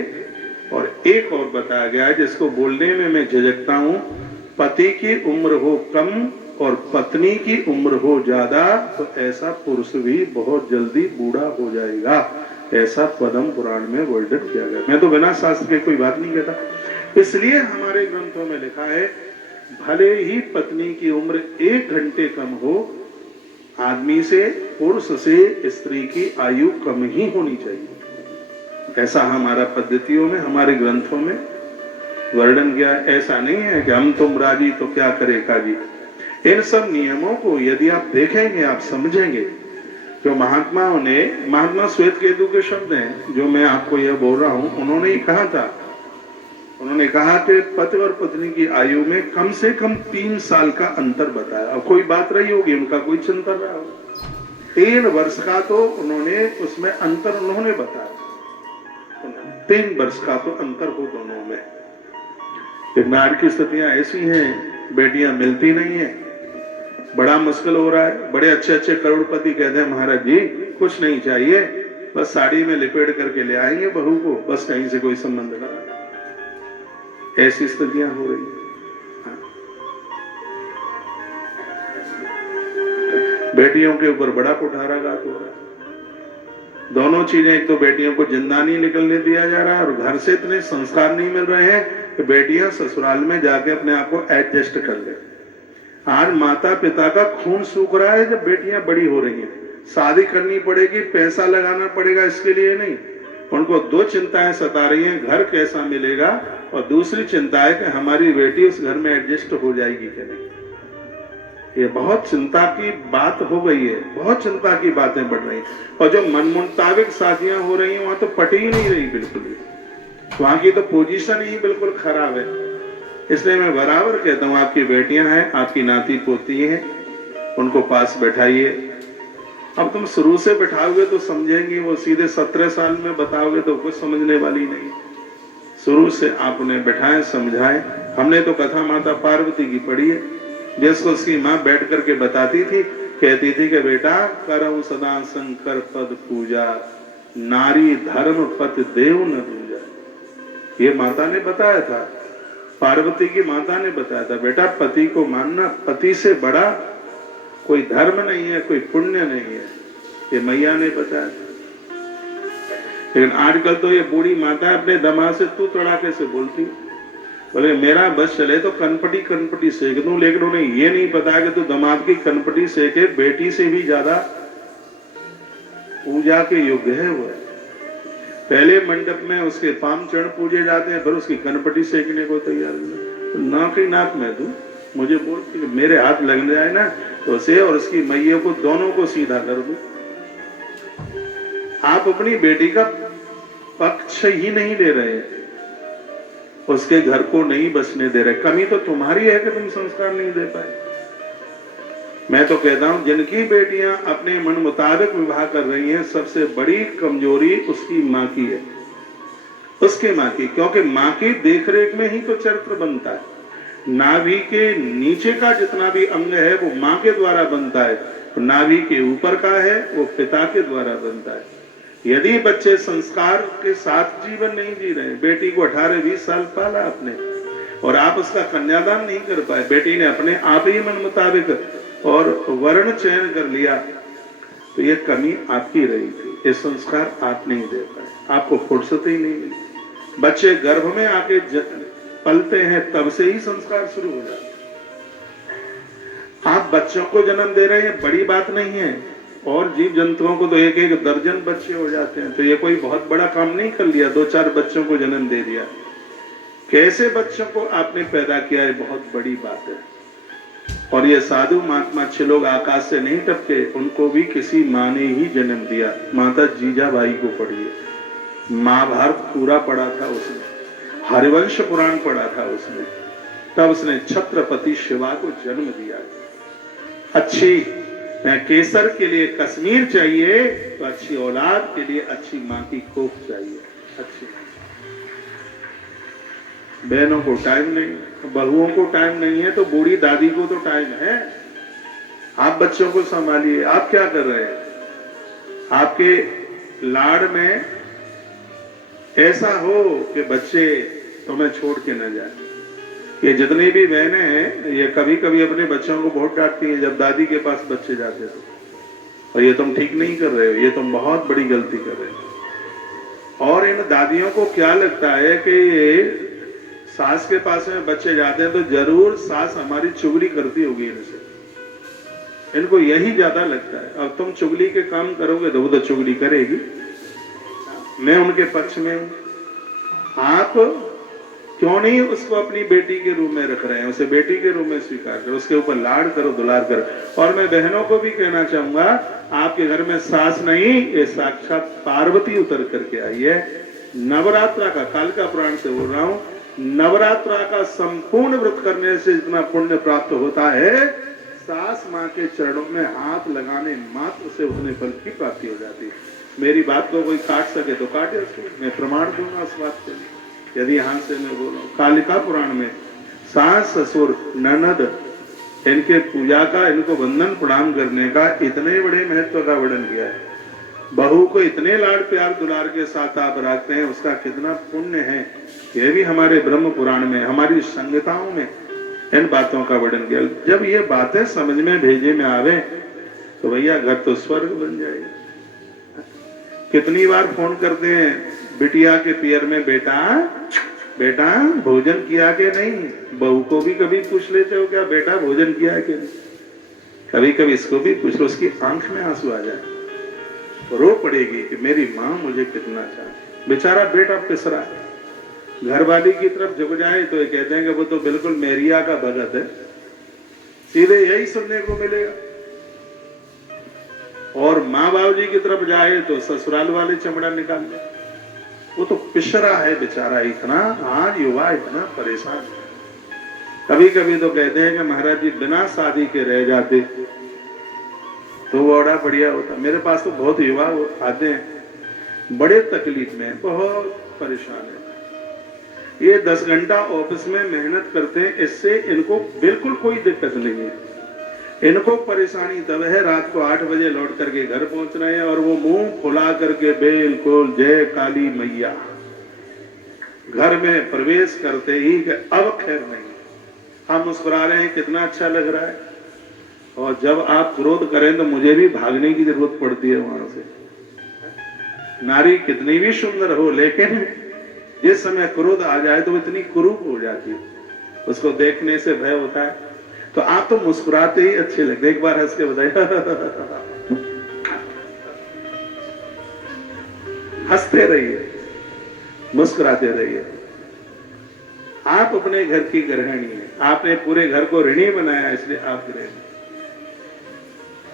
और एक और बताया गया है जिसको बोलने में मैं झिझकता हूँ, पति की उम्र हो कम और पत्नी की उम्र हो ज्यादा तो ऐसा पुरुष भी बहुत जल्दी बूढ़ा हो जाएगा, ऐसा पद्म पुराण में वर्णन किया गया। मैं तो बिना शास्त्र के कोई बात नहीं कहता। इसलिए हमारे ग्रंथों में लिखा है भले ही पत्नी की उम्र 1 घंटे कम हो, आदमी से, पुरुष से स्त्री की आयु कम ही होनी चाहिए। ऐसा हमारा पद्धतियों में, हमारे ग्रंथों में वर्णन किया। ऐसा नहीं है कि हम तुम राजी तो क्या करे काजी। इन सब नियमों को यदि आप देखेंगे, आप समझेंगे, जो महात्माओं ने, महात्मा श्वेत केतु के शब्द हैं जो मैं आपको यह बोल रहा हूं, उन्होंने ही कहा था, उन्होंने कहा कि पति और पत्नी की आयु में कम से कम 3 साल का अंतर बताया। अब कोई बात रही होगी, उनका कोई चिंतन रहा होगा, 3 वर्ष का तो उन्होंने उसमें अंतर उन्होंने बताया, 3 वर्ष का तो अंतर हो दोनों में। नार की स्थितियां ऐसी हैं, बेटियां मिलती नहीं है, बड़ा मुश्किल हो रहा है। बड़े अच्छे अच्छे करोड़पति कहते हैं महाराज जी कुछ नहीं चाहिए, बस साड़ी में लिपेट करके ले आएंगे बहू को, बस कहीं से कोई संबंध ना। ऐसी स्थितियां हो रही है। बेटियों के ऊपर बड़ा कुठाराघात हो रहा है। दोनों चीजें, एक तो बेटियों को जिंदा नहीं निकलने दिया जा रहा है और घर से इतने संस्कार नहीं मिल रहे हैं कि बेटियां ससुराल में जाके अपने आप को एडजस्ट कर ले। आज माता पिता का खून सूख रहा है जब बेटियां बड़ी हो रही हैं। शादी करनी पड़ेगी, पैसा लगाना पड़ेगा, इसके लिए नहीं। उनको 2 चिंताएं सता रही हैं, घर कैसा मिलेगा और दूसरी चिंता है कि हमारी बेटी उस घर में एडजस्ट हो जाएगी कि नहीं। ये बहुत चिंता की बात हो गई है, बहुत चिंता की बातें बढ़ रही हैं। और जो मन मुताबिक शादियां हो रही हैं वहां तो पटी ही नहीं रही बिल्कुल भी, वहां की तो पोजीशन ही बिल्कुल खराब है। इसलिए मैं बराबर कहता हूं, आपकी बेटियां हैं, आपकी नाती पोती हैं, उनको पास बैठाइए। अब तुम शुरू से बैठाओगे तो समझेंगे, वो सीधे 17 साल में बताओगे तो कुछ समझने वाली नहीं। शुरू से आप उन्हें बैठाएं, समझाएं। हमने तो कथा माता पार्वती की पढ़ी है, जिसको उसकी माँ बैठ करके बताती थी, कहती थी कि बेटा करऊं सदा शंकर पद पूजा, नारी धर्म पति देव न दूजा। ये माता ने बताया था, पार्वती की माता ने बताया था, बेटा पति को मानना, पति से बड़ा कोई धर्म नहीं है, कोई पुण्य नहीं है। ये मैया ने बताया था। लेकिन आजकल तो ये बूढ़ी माता अपने दमाद से तू तड़ाके से बोलती, बोले मेरा बस चले तो कनपटी सेक दूं, लेकिन उन्हें ये नहीं पता कि तू दमाद की कनपटी सेके बेटी से भी ज्यादा पूजा के योग्य है वो। पहले मंडप में उसके पाम चरण पूजे जाते हैं, फिर उसकी कनपटी सेकने को तैयार है। नाक ही नाक में तू मुझे बोलती मेरे हाथ लग जाए ना तो उसे और उसकी मैया को दोनों को सीधा कर दूं। आप अपनी बेटी का पक्ष ही नहीं ले रहे हैं, उसके घर को नहीं बसने दे रहे। कमी तो तुम्हारी है कि तुम संस्कार नहीं दे पाए। मैं तो कहता हूं जिनकी बेटियां अपने मन मुताबिक विवाह कर रही हैं, सबसे बड़ी कमजोरी उसकी माँ की है, उसके माँ की। क्योंकि माँ की देखरेख में ही तो चरित्र बनता है। नाभि के नीचे का जितना भी अंग है वो माँ के द्वारा बनता है, नाभि के ऊपर का है वो पिता के द्वारा बनता है। यदि बच्चे संस्कार के साथ जीवन नहीं जी रहे, बेटी को 18-20 साल पाला आपने और आप उसका कन्यादान नहीं कर पाए, बेटी ने अपने आप ही मन मुताबिक और वर्ण चयन कर लिया, तो ये कमी आपकी रही थी। ये संस्कार आप नहीं दे पाए, आपको फुर्सत ही नहीं मिली। बच्चे गर्भ में आके पलते हैं तब से ही संस्कार शुरू हो जाते। आप बच्चों को जन्म दे रहे हैं, बड़ी बात नहीं है, और जीव जंतुओं को तो 1-1 दर्जन बच्चे हो जाते हैं, तो ये कोई बहुत बड़ा काम नहीं कर लिया, 2-4 बच्चों को जन्म दे दिया। कैसे बच्चों को आपने पैदा किया है, बहुत बड़ी बात है। और ये साधु महात्मा अच्छे लोग आकाश से नहीं टपके, उनको भी किसी माँ ने ही जन्म दिया। माता जीजाबाई को पढ़िए, महाभारत पूरा पढ़ा था उसने, हरिवंश पुराण पढ़ा था उसने, तब उसने छत्रपति शिवा को जन्म दिया। अच्छी केसर के लिए कश्मीर चाहिए तो अच्छी औलाद के लिए अच्छी माँ की कोख चाहिए। अच्छी बहनों को टाइम नहीं, बहुओं को टाइम नहीं है, तो बूढ़ी दादी को तो टाइम है। आप बच्चों को संभालिए। आप क्या कर रहे हैं? आपके लाड़ में ऐसा हो कि बच्चे तुम्हें छोड़ के न जाए, ये जितनी भी बहनें हैं ये कभी कभी अपने बच्चों को बहुत डांटती हैं जब दादी के पास बच्चे जाते थे, और ये तुम ठीक नहीं कर रहे हो, ये तुम बहुत बड़ी गलती कर रहे हो। और इन दादियों को क्या लगता है कि ये सास के पास में बच्चे जाते हैं तो जरूर सास हमारी चुगली करती होगी इनसे, इनको यही ज्यादा लगता है। अब तुम चुगली के काम करोगे तो वो तो चुगली करेगी। मैं उनके पक्ष में हूं। आप क्यों नहीं उसको अपनी बेटी के रूप में रख रहे हैं, उसे बेटी के रूप में स्वीकार करो, उसके ऊपर लाड करो, दुलार करो। और मैं बहनों को भी कहना चाहूंगा, आपके घर में सास नहीं, ये साक्षात पार्वती उतर करके आई है। नवरात्रा का, कालिका पुराण से बोल रहा हूं, नवरात्रा का संपूर्ण व्रत करने से जितना पुण्य प्राप्त होता है, सास माँ के चरणों में हाथ लगाने मात्र से उतने फल की प्राप्ति हो जाती है। मेरी बात को कोई काट सके तो काटे उसको, मैं प्रमाण दूंगा उस बात के लिए, यदि यहां से मैं बोलूं। कालिका पुराण में सास ससुर ननद इनके पूजा का, इनको वंदन प्रणाम करने का इतने बड़े महत्व का वर्णन किया है। बहू को इतने लाड प्यार दुलार के साथ आप रखते हैं, उसका कितना पुण्य है, यह भी हमारे ब्रह्म पुराण में, हमारी संहिताओं में इन बातों का वर्णन किया। जब ये बातें समझ में भेजे में आवे तो भैया घर तो स्वर्ग बन जाएगा। कितनी बार फोन करते हैं बिटिया के पियर में, बेटा बेटा भोजन किया कि नहीं। बहू को भी कभी पूछ लेते हो क्या, बेटा भोजन किया कि नहीं। कभी कभी इसको भी पूछ लो, उसकी आंख में आंसू आ जाए, रो पड़ेगी कि मेरी माँ मुझे कितना चाहे। बेचारा बेटा पिसरा है, घर वाली की तरफ झुक जाए तो ये कहते हैं कि वो तो बिल्कुल मेरिया का भगत है, सीधे यही सुनने को मिलेगा। और माँ बाबू जी की तरफ जाए तो ससुराल वाले चमड़ा निकाल ले। वो तो पिसरा है बेचारा, इतना आज युवा इतना परेशान है। कभी कभी तो कहते हैं कि महाराज जी बिना शादी के रह जाते तो वो बड़ा बढ़िया होता। मेरे पास तो बहुत युवा आते हैं, बड़े तकलीफ में, बहुत परेशान है। ये 10 घंटा ऑफिस में मेहनत करते हैं, इससे इनको बिल्कुल कोई दिक्कत नहीं है। इनको परेशानी तब है रात को 8 बजे लौट करके घर पहुंच रहे हैं और वो मुंह फुला करके बिल्कुल जय काली मैया, घर में प्रवेश करते ही अब खैर नहीं, हम मुस्कुरा रहे हैं, कितना अच्छा लग रहा है। और जब आप क्रोध करें तो मुझे भी भागने की जरूरत पड़ती है वहां से। नारी कितनी भी सुंदर हो, लेकिन जिस समय क्रोध आ जाए तो वो इतनी कुरूप हो जाती है, उसको देखने से भय होता है। तो आप तो मुस्कुराते ही अच्छे लगते। एक बार हंस के बताइए, हंसते रहिए, मुस्कुराते रहिए। आप अपने घर की गृहिणी हैं, आपने पूरे घर को ऋणी बनाया, इसलिए आप गृहिणी।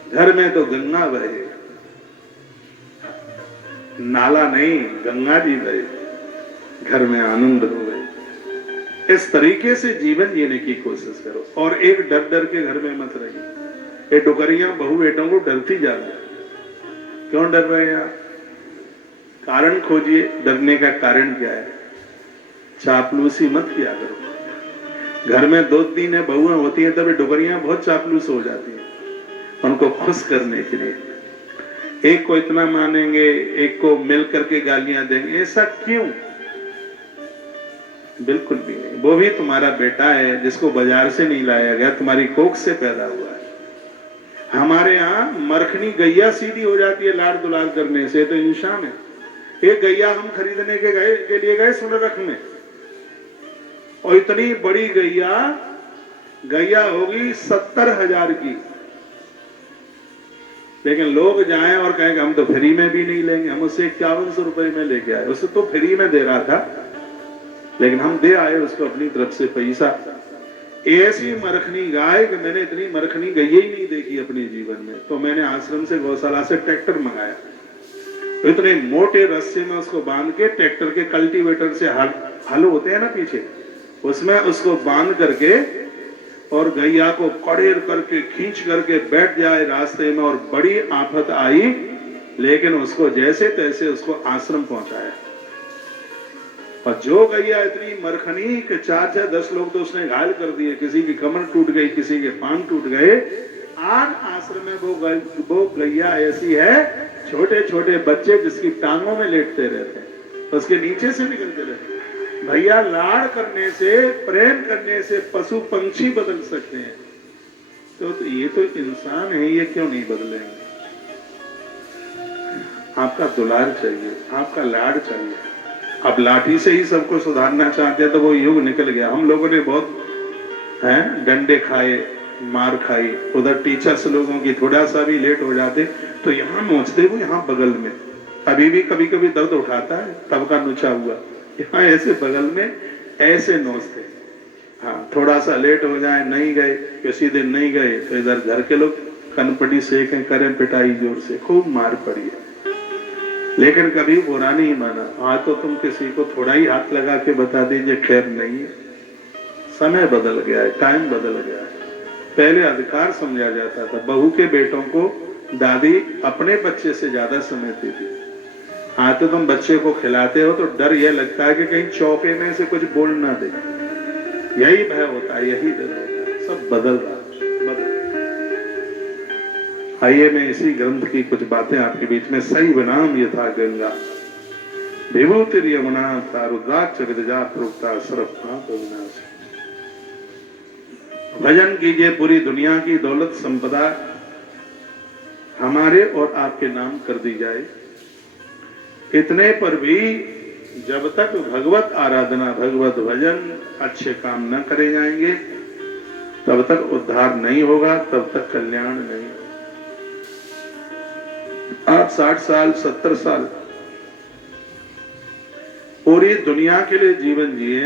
घर में तो गंगा बहे, नाला नहीं गंगा जी बहे, घर में आनंद हो गए। इस तरीके से जीवन जीने की कोशिश करो और एक डर डर के घर में मत रहिए। ये डुकरियां बहू बेटों को डरती जा रही, क्यों डर रहे हैं आप? कारण खोजिए, डरने का कारण क्या है। चापलूसी मत किया करो। घर में 2-3 बहुएं होती हैं तब डुकरियां बहुत चापलूस हो जाती हैं, उनको खुश करने के लिए। एक को इतना मानेंगे, एक को मिल करके गालियां देंगे, ऐसा क्यों? बिल्कुल भी नहीं। वो भी तुम्हारा बेटा है जिसको बाजार से नहीं लाया गया, तुम्हारी कोख से पैदा हुआ है। हमारे यहाँ मरखनी गैया सीधी हो जाती है लाड दुलार करने से, तो इंसान है। एक गैया हम खरीदने के लिए गए सुनरख में, और इतनी बड़ी गैया होगी 70,000 की। लेकिन लोग जाएं और कहें कि हम तो फ्री में भी नहीं लेंगे, हम उससे 5100 रुपए में लेके आए। उसे तो फ्री में दे रहा था, लेकिन हम दे आए उसको अपनी तरफ से पैसा। ऐसी मरखनी गाय कि मैंने इतनी मरखनी गैया ही नहीं देखी अपने जीवन में। तो मैंने आश्रम से गौशाला से ट्रैक्टर मंगाया, तो इतने मोटे रस्से में उसको बांध के, ट्रैक्टर के कल्टीवेटर से हल होते हैं ना पीछे, उसमें उसको बांध करके और गैया को कड़ेर करके खींच करके बैठ जाए रास्ते में। और बड़ी आफत आई, लेकिन उसको जैसे तैसे उसको आश्रम पहुंचाया। और जो गैया इतनी मरखनी के 4-10 लोग तो उसने घायल कर दिए, किसी की कमर टूट गई, किसी के पांव टूट गए। आज आश्रम में वो गैया ऐसी है, छोटे छोटे बच्चे जिसकी टांगों में लेटते रहते हैं, उसके नीचे से निकलते रहते हैं। भैया लाड़ करने से, प्रेम करने से पशु पंछी बदल सकते हैं, तो ये तो इंसान है, ये क्यों नहीं बदलेंगे? आपका दुलार चाहिए, आपका लाड़ चाहिए। अब लाठी से ही सबको सुधारना चाहते हैं तो वो युग निकल गया। हम लोगों ने बहुत डंडे खाए, मार खाई। उधर टीचर्स लोगों की थोड़ा सा भी लेट हो जाते तो यहाँ नोचते, वो यहाँ बगल में अभी भी कभी कभी दर्द उठाता है, तब का नुचा हुआ यहाँ ऐसे बगल में ऐसे नोचते। हाँ, थोड़ा सा लेट हो जाए, नहीं गए, किसी दिन नहीं गए तो इधर घर के लोग कनपटी सेकें, करें पिटाई जोर से, खूब मार पड़ी है, लेकिन कभी बुरा नहीं माना। हाँ, तो तुम किसी को थोड़ा ही हाथ लगा के बता दीजिए, खैर नहीं है। समय बदल गया है, टाइम बदल गया है। पहले अधिकार समझा जाता था। बहू के बेटों को दादी अपने बच्चे से ज्यादा समझती थी। हाँ, तो तुम बच्चे को खिलाते हो तो डर यह लगता है कि कहीं चौके में से कुछ बोल ना दे, यही भय होता है, यही डर होता है। सब बदल रहा है। आइए मैं इसी ग्रंथ की कुछ बातें आपके बीच में। सही बनाम यथा गंगा विभूति यमुना रुद्राक्ष विदजा प्रोक्ता सर्वपाप विनाश। भजन कीजिए, पूरी दुनिया की दौलत संपदा हमारे और आपके नाम कर दी जाए। इतने पर भी जब तक भगवत आराधना, भगवत भजन, अच्छे काम न करे जाएंगे, तब तक उद्धार नहीं होगा, तब तक कल्याण नहीं होगा। आप 60 साल 70 साल पूरी दुनिया के लिए जीवन जिए,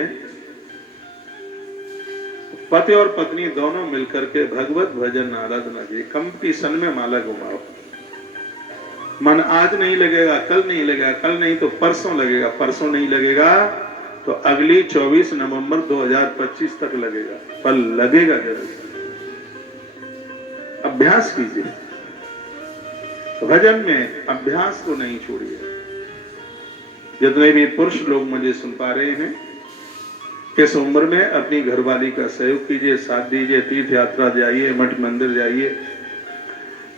पति और पत्नी दोनों मिलकर के भगवत भजन आराधना जी, कंपटीशन में माला घुमाओ। मन आज नहीं लगेगा, कल नहीं लगेगा, कल नहीं तो परसों लगेगा, परसों नहीं लगेगा तो अगली 24 नवंबर 2025 तक लगेगा, पर लगेगा जरूर। अभ्यास कीजिए, भजन में अभ्यास को नहीं छोड़िए। जितने भी पुरुष लोग मुझे सुन पा रहे हैं, इस उम्र में अपनी घरवाली का सहयोग कीजिए, साथ दीजिए, तीर्थ यात्रा जाइए, मठ मंदिर जाइए।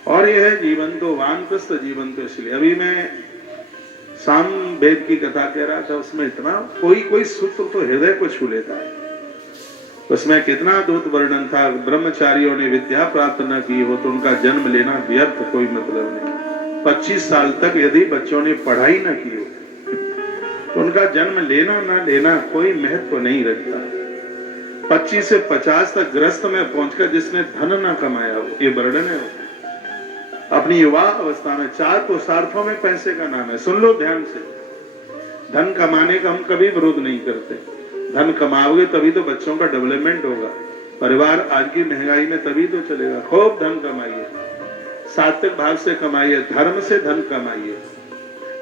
और यह है जीवन तो वानप्रस्थ जीवन तो इसलिए। अभी मैं साम वेद की कथा कह रहा था, उसमें इतना कोई सूत्र तो हृदय को छू लेता है। उसमें कितना अद्भुत वर्णन था। ब्रह्मचारियों ने विद्या प्राप्त न की हो तो उनका जन्म लेना व्यर्थ, कोई मतलब नहीं। 25 साल तक यदि बच्चों ने पढ़ाई न की हो तो उनका जन्म लेना ना लेना कोई महत्व नहीं रखता। 25 से 50 तक ग्रस्त में पहुंचकर जिसने धन ना कमाया हो, ये वर्णन है। अपनी युवा अवस्था में 4 पुरुषार्थों में पैसे का नाम है, सुन लो ध्यान से। धन कमाने का हम कभी विरोध नहीं करते। धन कमाओगे तभी तो बच्चों का डेवलपमेंट होगा, परिवार आज की महंगाई में तभी तो चलेगा। खूब धन कमाइए, सात्विक भाव से कमाइए, धर्म से धन कमाइए।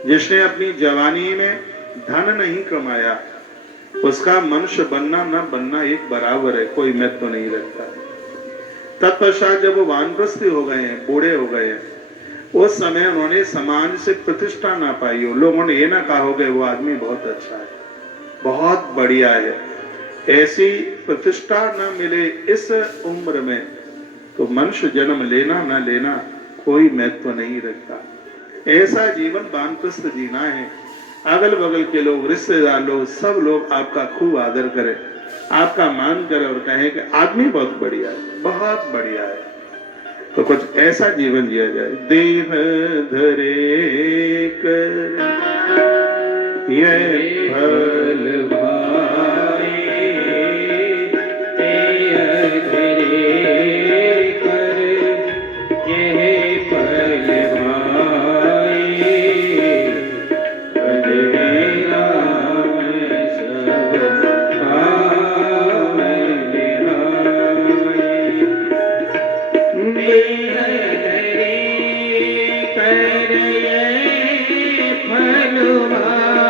जिसने अपनी जवानी में धन नहीं कमाया, उसका मनुष्य बनना न बनना एक बराबर है, कोई महत्व नहीं रखता। तत्पश्चात जब वो वानप्रस्थ हो गए हैं, बूढ़े हो गए हैं, उस समय उन्होंने समाज से प्रतिष्ठा ना पाई हो, लोगों ने ये ना कहा हो गए वो आदमी बहुत अच्छा है, बहुत बढ़िया है। ऐसी प्रतिष्ठा न मिले इस उम्र में तो मनुष्य जन्म लेना न लेना कोई महत्व नहीं रखता। ऐसा जीवन वानप्रस्थ जीना है। अगल बगल के लोग, रिश्तेदार लोग, सब लोग आपका खूब आदर करें, आपका मान करें और कहें कि आदमी बहुत बढ़िया है, बहुत बढ़िया है। तो कुछ ऐसा जीवन जिया जाए। देह धरे कर ये फल भाई, देह धरे कर ये फल भाई, बलिरा में सब काम लिहाई। देह धरे कर ये फल भाई,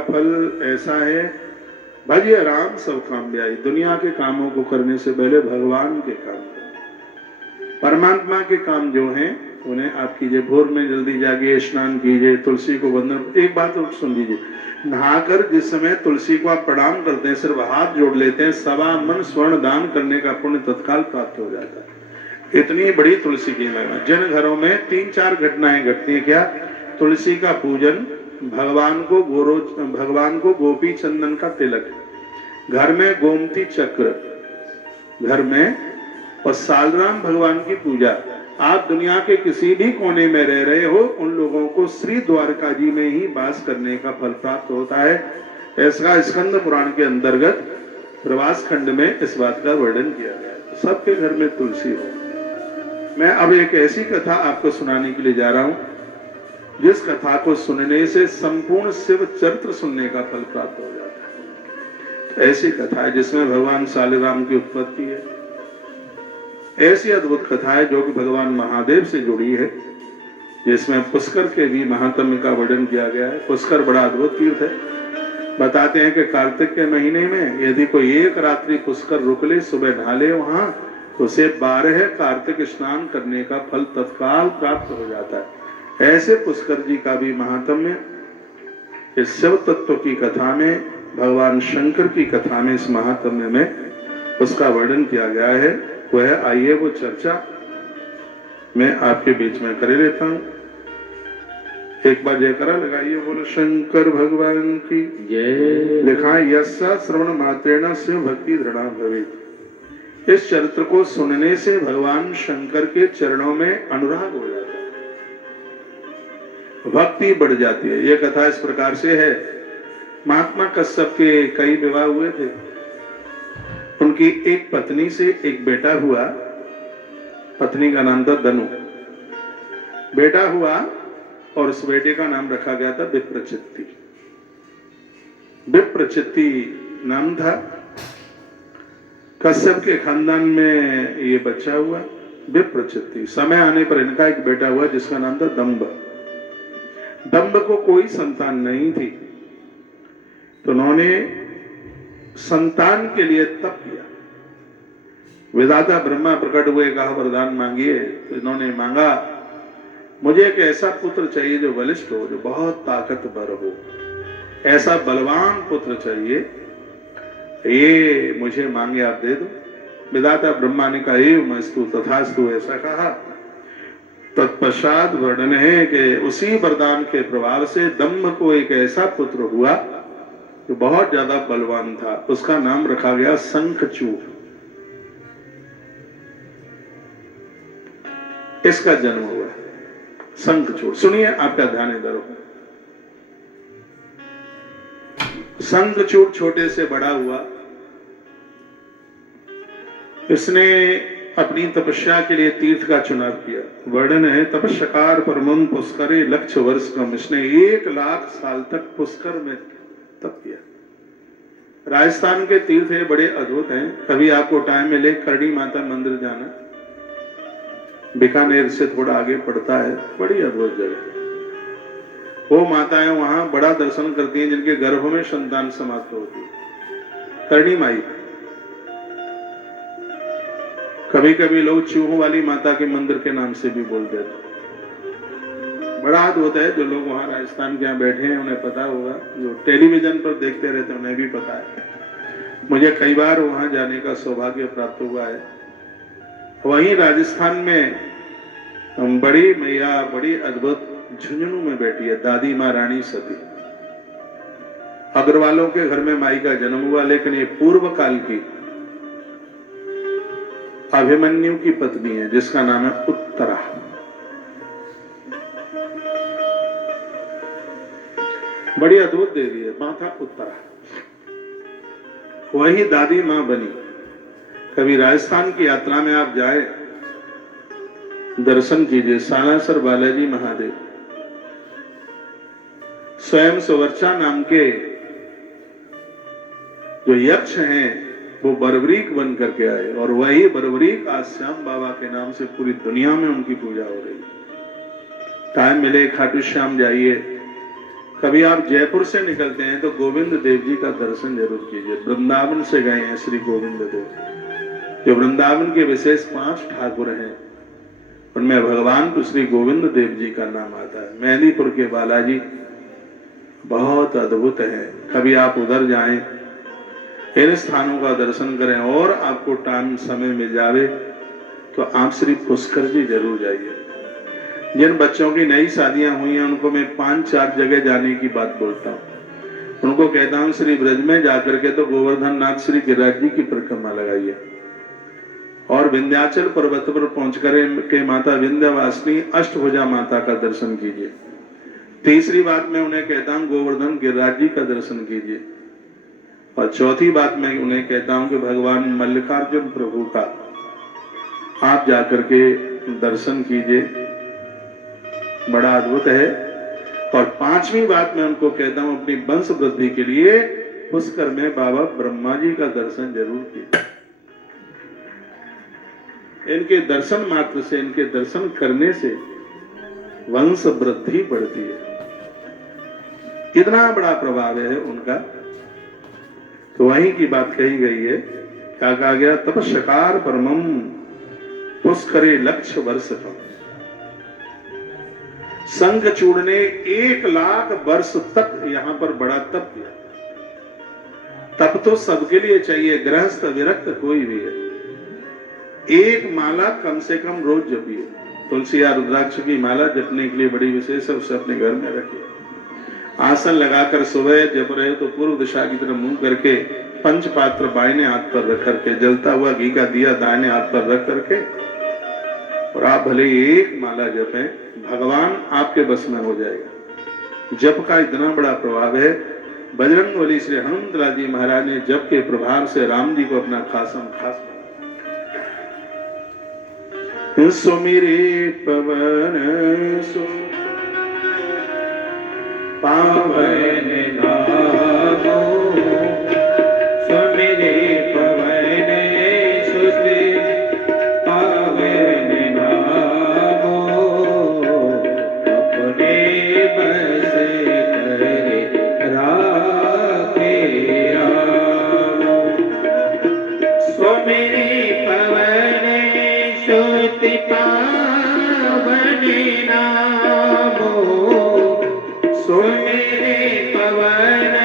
का फल ऐसा है, भजिए राम सब काम व्याई। दुनिया के कामों को करने से पहले भगवान के काम करें। परमात्मा के काम जो हैं उन्हें आप कीजिए। भोर में जल्दी जागिए, स्नान कीजिए, तुलसी को वंदन। एक बात और सुन लीजिए, नहाकर जिस समय तुलसी को आप प्रणाम करते हैं, सिर्फ हाथ जोड़ लेते हैं, सवा मन स्वर्ण दान करने का पुण्य तत्काल प्राप्त हो जाता है। इतनी बड़ी तुलसी की महिमा। जिन घरों में 3-4 घटनाएं घटती है, क्या? तुलसी का पूजन, भगवान को गोपी चंदन का तिलक, घर में गोमती चक्र, घर में और सालराम भगवान की पूजा। आप दुनिया के किसी भी कोने में रह रहे हो, उन लोगों को श्री द्वारका जी में ही वास करने का फल प्राप्त होता है। ऐसा स्कंद पुराण के अंतर्गत प्रवास खंड में इस बात का वर्णन किया गया है। सबके घर में तुलसी हो। मैं अब एक ऐसी कथा आपको सुनाने के लिए जा रहा हूं, जिस कथा को सुनने से संपूर्ण शिव चरित्र सुनने का फल प्राप्त हो जाता है। ऐसी कथा है जिसमें भगवान सालिराम की उत्पत्ति है। ऐसी अद्भुत कथा है जो कि भगवान महादेव से जुड़ी है, जिसमें पुष्कर के भी महात्म्य का वर्णन किया गया है। पुष्कर बड़ा अद्भुत तीर्थ है। बताते हैं कि कार्तिक के महीने में यदि कोई एक रात्रि पुष्कर रुक ले, सुबह नहाले वहां, तो उसे 12 कार्तिक स्नान करने का फल तत्काल प्राप्त हो जाता है। ऐसे पुष्कर जी का भी महात्म्य इस शिव तत्व की कथा में, भगवान शंकर की कथा में, इस महात्म्य में उसका वर्णन किया गया है। वह आइए वो चर्चा मैं आपके बीच में कर लेता हूं। एक बार जयकारा लगाइए, बोलो शंकर भगवान की जय। लिखा यस्सा श्रवण मात्रेण शिव भक्ति दृढ़ा भवेत्। इस चरित्र को सुनने से भगवान शंकर के चरणों में अनुराग हो जाता है, भक्ति बढ़ जाती है। यह कथा इस प्रकार से है। महात्मा कश्यप के कई विवाह हुए थे। उनकी एक पत्नी से एक बेटा हुआ। पत्नी का नाम था धनु। बेटा हुआ और उस बेटे का नाम रखा गया था विप्रचित्ति। विप्रचित्ति नाम था। कश्यप के खानदान में ये बच्चा हुआ विप्रचित्ति। समय आने पर इनका एक बेटा हुआ जिसका नाम था दंभ। दंभ को कोई संतान नहीं थी, तो उन्होंने संतान के लिए तप किया। विधाता ब्रह्मा प्रकट हुए, कहा वरदान मांगिए। तो इन्होंने मांगा, मुझे एक ऐसा पुत्र चाहिए जो बलिष्ठ हो, जो बहुत ताकतवर हो, ऐसा बलवान पुत्र चाहिए, ये मुझे मांगे आप दे दो। विधाता ब्रह्मा ने कहा एवमस्तु तथास्तु, ऐसा कहा। तत्पश्चात वर्णन है कि उसी वरदान के प्रभाव से दंभ को एक ऐसा पुत्र हुआ जो बहुत ज्यादा बलवान था। उसका नाम रखा गया शंखचूड़। इसका जन्म हुआ शंखचूड़। सुनिए, आपका ध्यान इधर हो। शंखचूड़ छोटे से बड़ा हुआ। इसने अपनी तपस्या के लिए तीर्थ का चुनाव किया। वर्णन है तपस्कार परमं पुष्करे लक्ष्य वर्ष कम। इसने 1 लाख साल तक पुष्कर में तप किया। राजस्थान के तीर्थ है, बड़े अद्भुत हैं। कभी आपको टाइम मिले, करणी माता मंदिर जाना, बीकानेर से थोड़ा आगे पड़ता है, बड़ी अद्भुत जगह। वो माताएं वहां बड़ा दर्शन करती हैं जिनके गर्भ में संतान समाप्त होती है। करणी माई। कभी कभी लोग चूहों वाली माता के मंदिर के नाम से भी बोल देते। बड़ा अद्भुत है। जो लोग वहां राजस्थान के यहाँ बैठे हैं उन्हें पता होगा, जो टेलीविजन पर देखते रहते हैं उन्हें भी पता है। मुझे कई बार वहां जाने का सौभाग्य प्राप्त हुआ है। वहीं राजस्थान में बड़ी मैया, बड़ी अद्भुत झुंझुनू में बैठी है दादी माँ रानी सती। अग्रवालों के घर में माई का जन्म हुआ, लेकिन ये पूर्व काल की अभिमन्यु की पत्नी है जिसका नाम है उत्तरा। बड़ी अद्भुत देवी है, माता उत्तरा। वही दादी मां बनी। कभी राजस्थान की यात्रा में आप जाए, दर्शन कीजिए। सालासर बालाजी महादेव स्वयं सुवर्चा नाम के जो यक्ष हैं वो बर्बरीक बन करके आए, और वही बर्बरीक आज श्याम बाबा के नाम से पूरी दुनिया में उनकी पूजा हो रही है। टाइम मिले खाटू श्याम जाइए। कभी आप जयपुर से निकलते हैं तो गोविंद देव जी का दर्शन जरूर कीजिए। वृंदावन से गए हैं श्री गोविंद देव, जो वृंदावन के विशेष 5 ठाकुर हैं, उनमें भगवान तो श्री गोविंद देव जी का नाम आता है। मेहंदीपुर के बालाजी बहुत अद्भुत है। कभी आप उधर जाएं, इन स्थानों का दर्शन करें, और आपको टाइम समय मिल जावे तो आप श्री पुष्कर जी जरूर जाइए। जिन बच्चों की नई शादियां हुई हैं उनको मैं 5-4 जगह जाने की बात बोलता हूँ। उनको कहता हूँ श्री ब्रज में जाकर के तो गोवर्धन नाथ श्री गिरिराज जी की परिक्रमा लगाइए, और विंध्याचल पर्वत पर पहुंचकर के माता विंध्यवासिनी अष्टभुजा माता का दर्शन कीजिए। तीसरी बात मैं उन्हें कहता हूँ गोवर्धन गिरिराज जी का दर्शन कीजिए, और चौथी बात मैं उन्हें कहता हूँ कि भगवान मल्लिकार्जुन प्रभु का आप जाकर के दर्शन कीजिए, बड़ा अद्भुत है। और 5वीं बात मैं उनको कहता हूँ अपनी वंश वृद्धि के लिए पुष्कर में बाबा ब्रह्मा जी का दर्शन जरूर कीजिए। इनके दर्शन मात्र से, इनके दर्शन करने से वंश वृद्धि बढ़ती है। कितना बड़ा प्रभाव है उनका। तो वहीं की बात कही गई है, क्या कहा गया, तपस्कार परमम पुष्करे लक्ष्य वर्ष पर। संघ चूड़ ने 1 लाख वर्ष तक यहां पर बड़ा तप किया। तप तो सबके लिए चाहिए, गृहस्थ विरक्त कोई भी है। 1 माला कम से कम रोज जपिए। तुलसी या रुद्राक्ष की माला जपने के लिए बड़ी विशेष है, उसे अपने घर में रखिए। आसन लगाकर सुबह जप रहे तो पूर्व दिशा की तरफ मुंह करके पंचपात्र बाईने हाथ पर रख करके, जलता हुआ घी का दिया दाहिने हाथ पर रख करके, और आप भले 1 माला जपें, भगवान आपके बस में हो जाएगा। जप का इतना बड़ा प्रभाव है। बजरंगबली श्री हनुमंतलाल जी महाराज ने जप के प्रभाव से राम जी को अपना खासम खास बना। सुमिरे पवन सु पावन नामो, सुमिरे पवन सुत पावन नामो, अपने बस करे राखे रामो। सुमिरे पवन सुत पावन नामो, सुमिरे पवन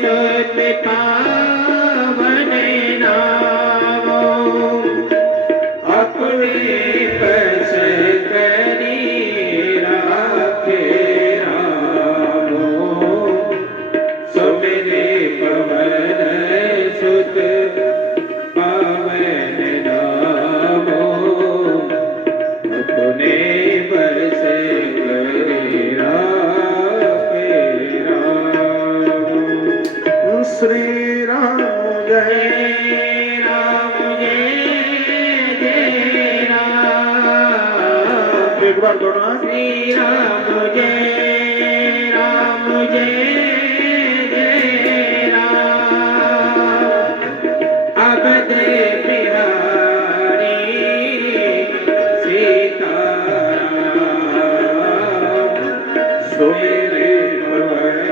सुत पावन नामो, अपने बस करी राखे रामो। सुमिरे पवन सुत पावन नामो, अपने बस करी राखे रामो। श्री राम जय राम जय जय राम। एक बार दोनों श्री राम जय जय राम। अवध बिहारी सीताराम, सुमिरे पवन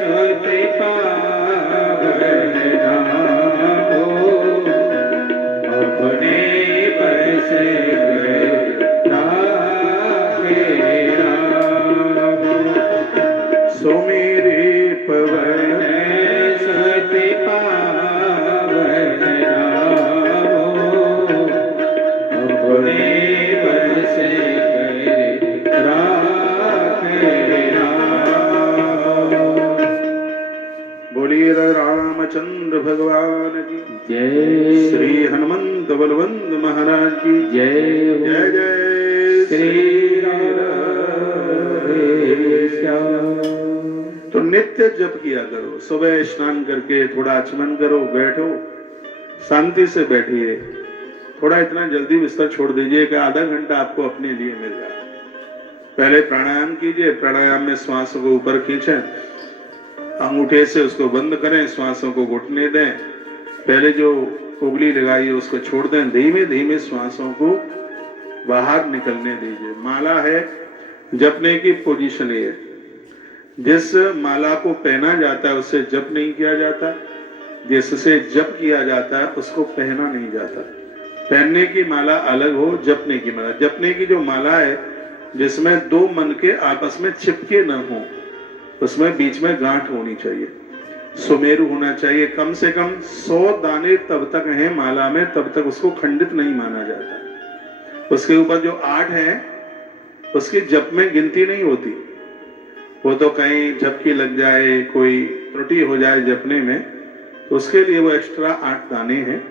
सुत पावन नामो, अपने बस करे राखे रामो। सुमिरे पवन सुत पावन नामो, अपने बस करे राखे रामो। बोलिए रामचंद्र भगवान की जय। श्री हनुमंत बलवंत महाराज की जय। जय जय श्री राधे श्याम। तो नित्य जप किया करो। सुबह स्नान करके थोड़ा आचमन करो, बैठो, शांति से बैठिए। थोड़ा इतना जल्दी बिस्तर छोड़ दीजिए कि आधा घंटा आपको अपने लिए मिल जाए। पहले प्राणायाम कीजिए। प्राणायाम में श्वास को ऊपर खींचें, अंगूठे से उसको बंद करें, श्वासों को घुटने दें। पहले जो उंगली लगाई है उसको छोड़ दें, धीमे धीमे श्वासों को बाहर निकलने दीजिए। माला है, जपने की पोजीशन ये। जिस माला को पहना जाता है उससे जप नहीं किया जाता, जिससे जप किया जाता है उसको पहना नहीं जाता। पहनने की माला अलग हो, जपने की माला। जपने की जो माला है जिसमें दो मन के आपस में चिपके न हो, उसमें बीच में गांठ होनी चाहिए, सुमेरु होना चाहिए। कम से कम 100 दाने तब तक हैं माला में, तब तक उसको खंडित नहीं माना जाता। उसके ऊपर जो 8 है उसकी जप में गिनती नहीं होती। वो तो कहीं झपकी लग जाए, कोई त्रुटि हो जाए जपने में, तो उसके लिए वो एक्स्ट्रा 8 दाने हैं।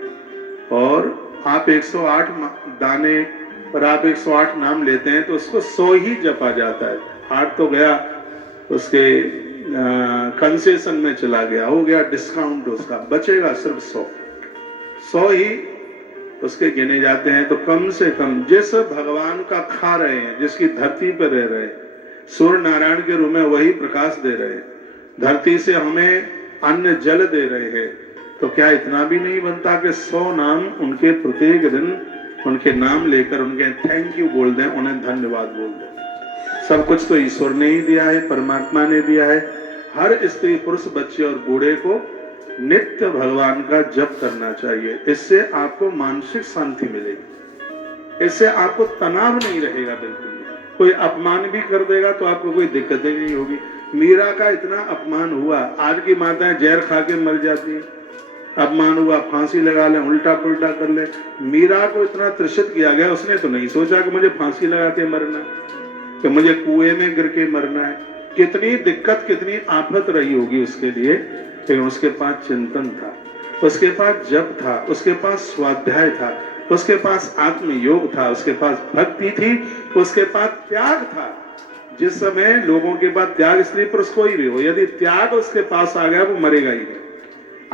और आप 108 दाने पर आप 108 नाम लेते हैं तो उसको 100 ही जपा जाता है। 8 तो गया उसके कंसेशन में चला गया, हो गया डिस्काउंट, उसका बचेगा सिर्फ 100 ही उसके गिने जाते हैं। तो कम से कम जिस भगवान का खा रहे हैं, जिसकी धरती पर रह रहे हैं, सूर्य नारायण के रूप में वही प्रकाश दे रहे हैं, धरती से हमें अन्न जल दे रहे हैं, तो क्या इतना भी नहीं बनता कि 100 नाम उनके प्रत्येक दिन उनके नाम लेकर उनके थैंक यू बोल दें, उन्हें धन्यवाद बोल दें। सब कुछ तो ईश्वर ने ही दिया है, परमात्मा ने दिया है। हर स्त्री पुरुष बच्चे और बूढ़े को नित्य भगवान का जप करना चाहिए। इससे आपको मानसिक शांति मिलेगी, इससे आपको तनाव नहीं रहेगा बिल्कुल। कोई अपमान भी कर देगा तो आपको कोई दिक्कत ही नहीं होगी। मीरा का इतना अपमान हुआ, आज की माताएं जहर खा के मर जाती है। अपमान हुआ, फांसी लगा ले, उल्टा पुल्टा कर ले। मीरा को इतना त्रिषित किया गया, उसने तो नहीं सोचा कि मुझे फांसी लगा के मरना, कि मुझे कुएं में गिर के मरना है। कितनी दिक्कत, कितनी आफत रही होगी उसके लिए, लेकिन उसके पास चिंतन था, उसके पास जप था, उसके पास स्वाध्याय था, उसके पास आत्मयोग था, उसके पास भक्ति थी, उसके पास त्याग था। जिस समय लोगों के पास त्याग, स्त्री पुरुष कोई भी हो, यदि त्याग उसके पास आ गया वो मरेगा ही नहीं।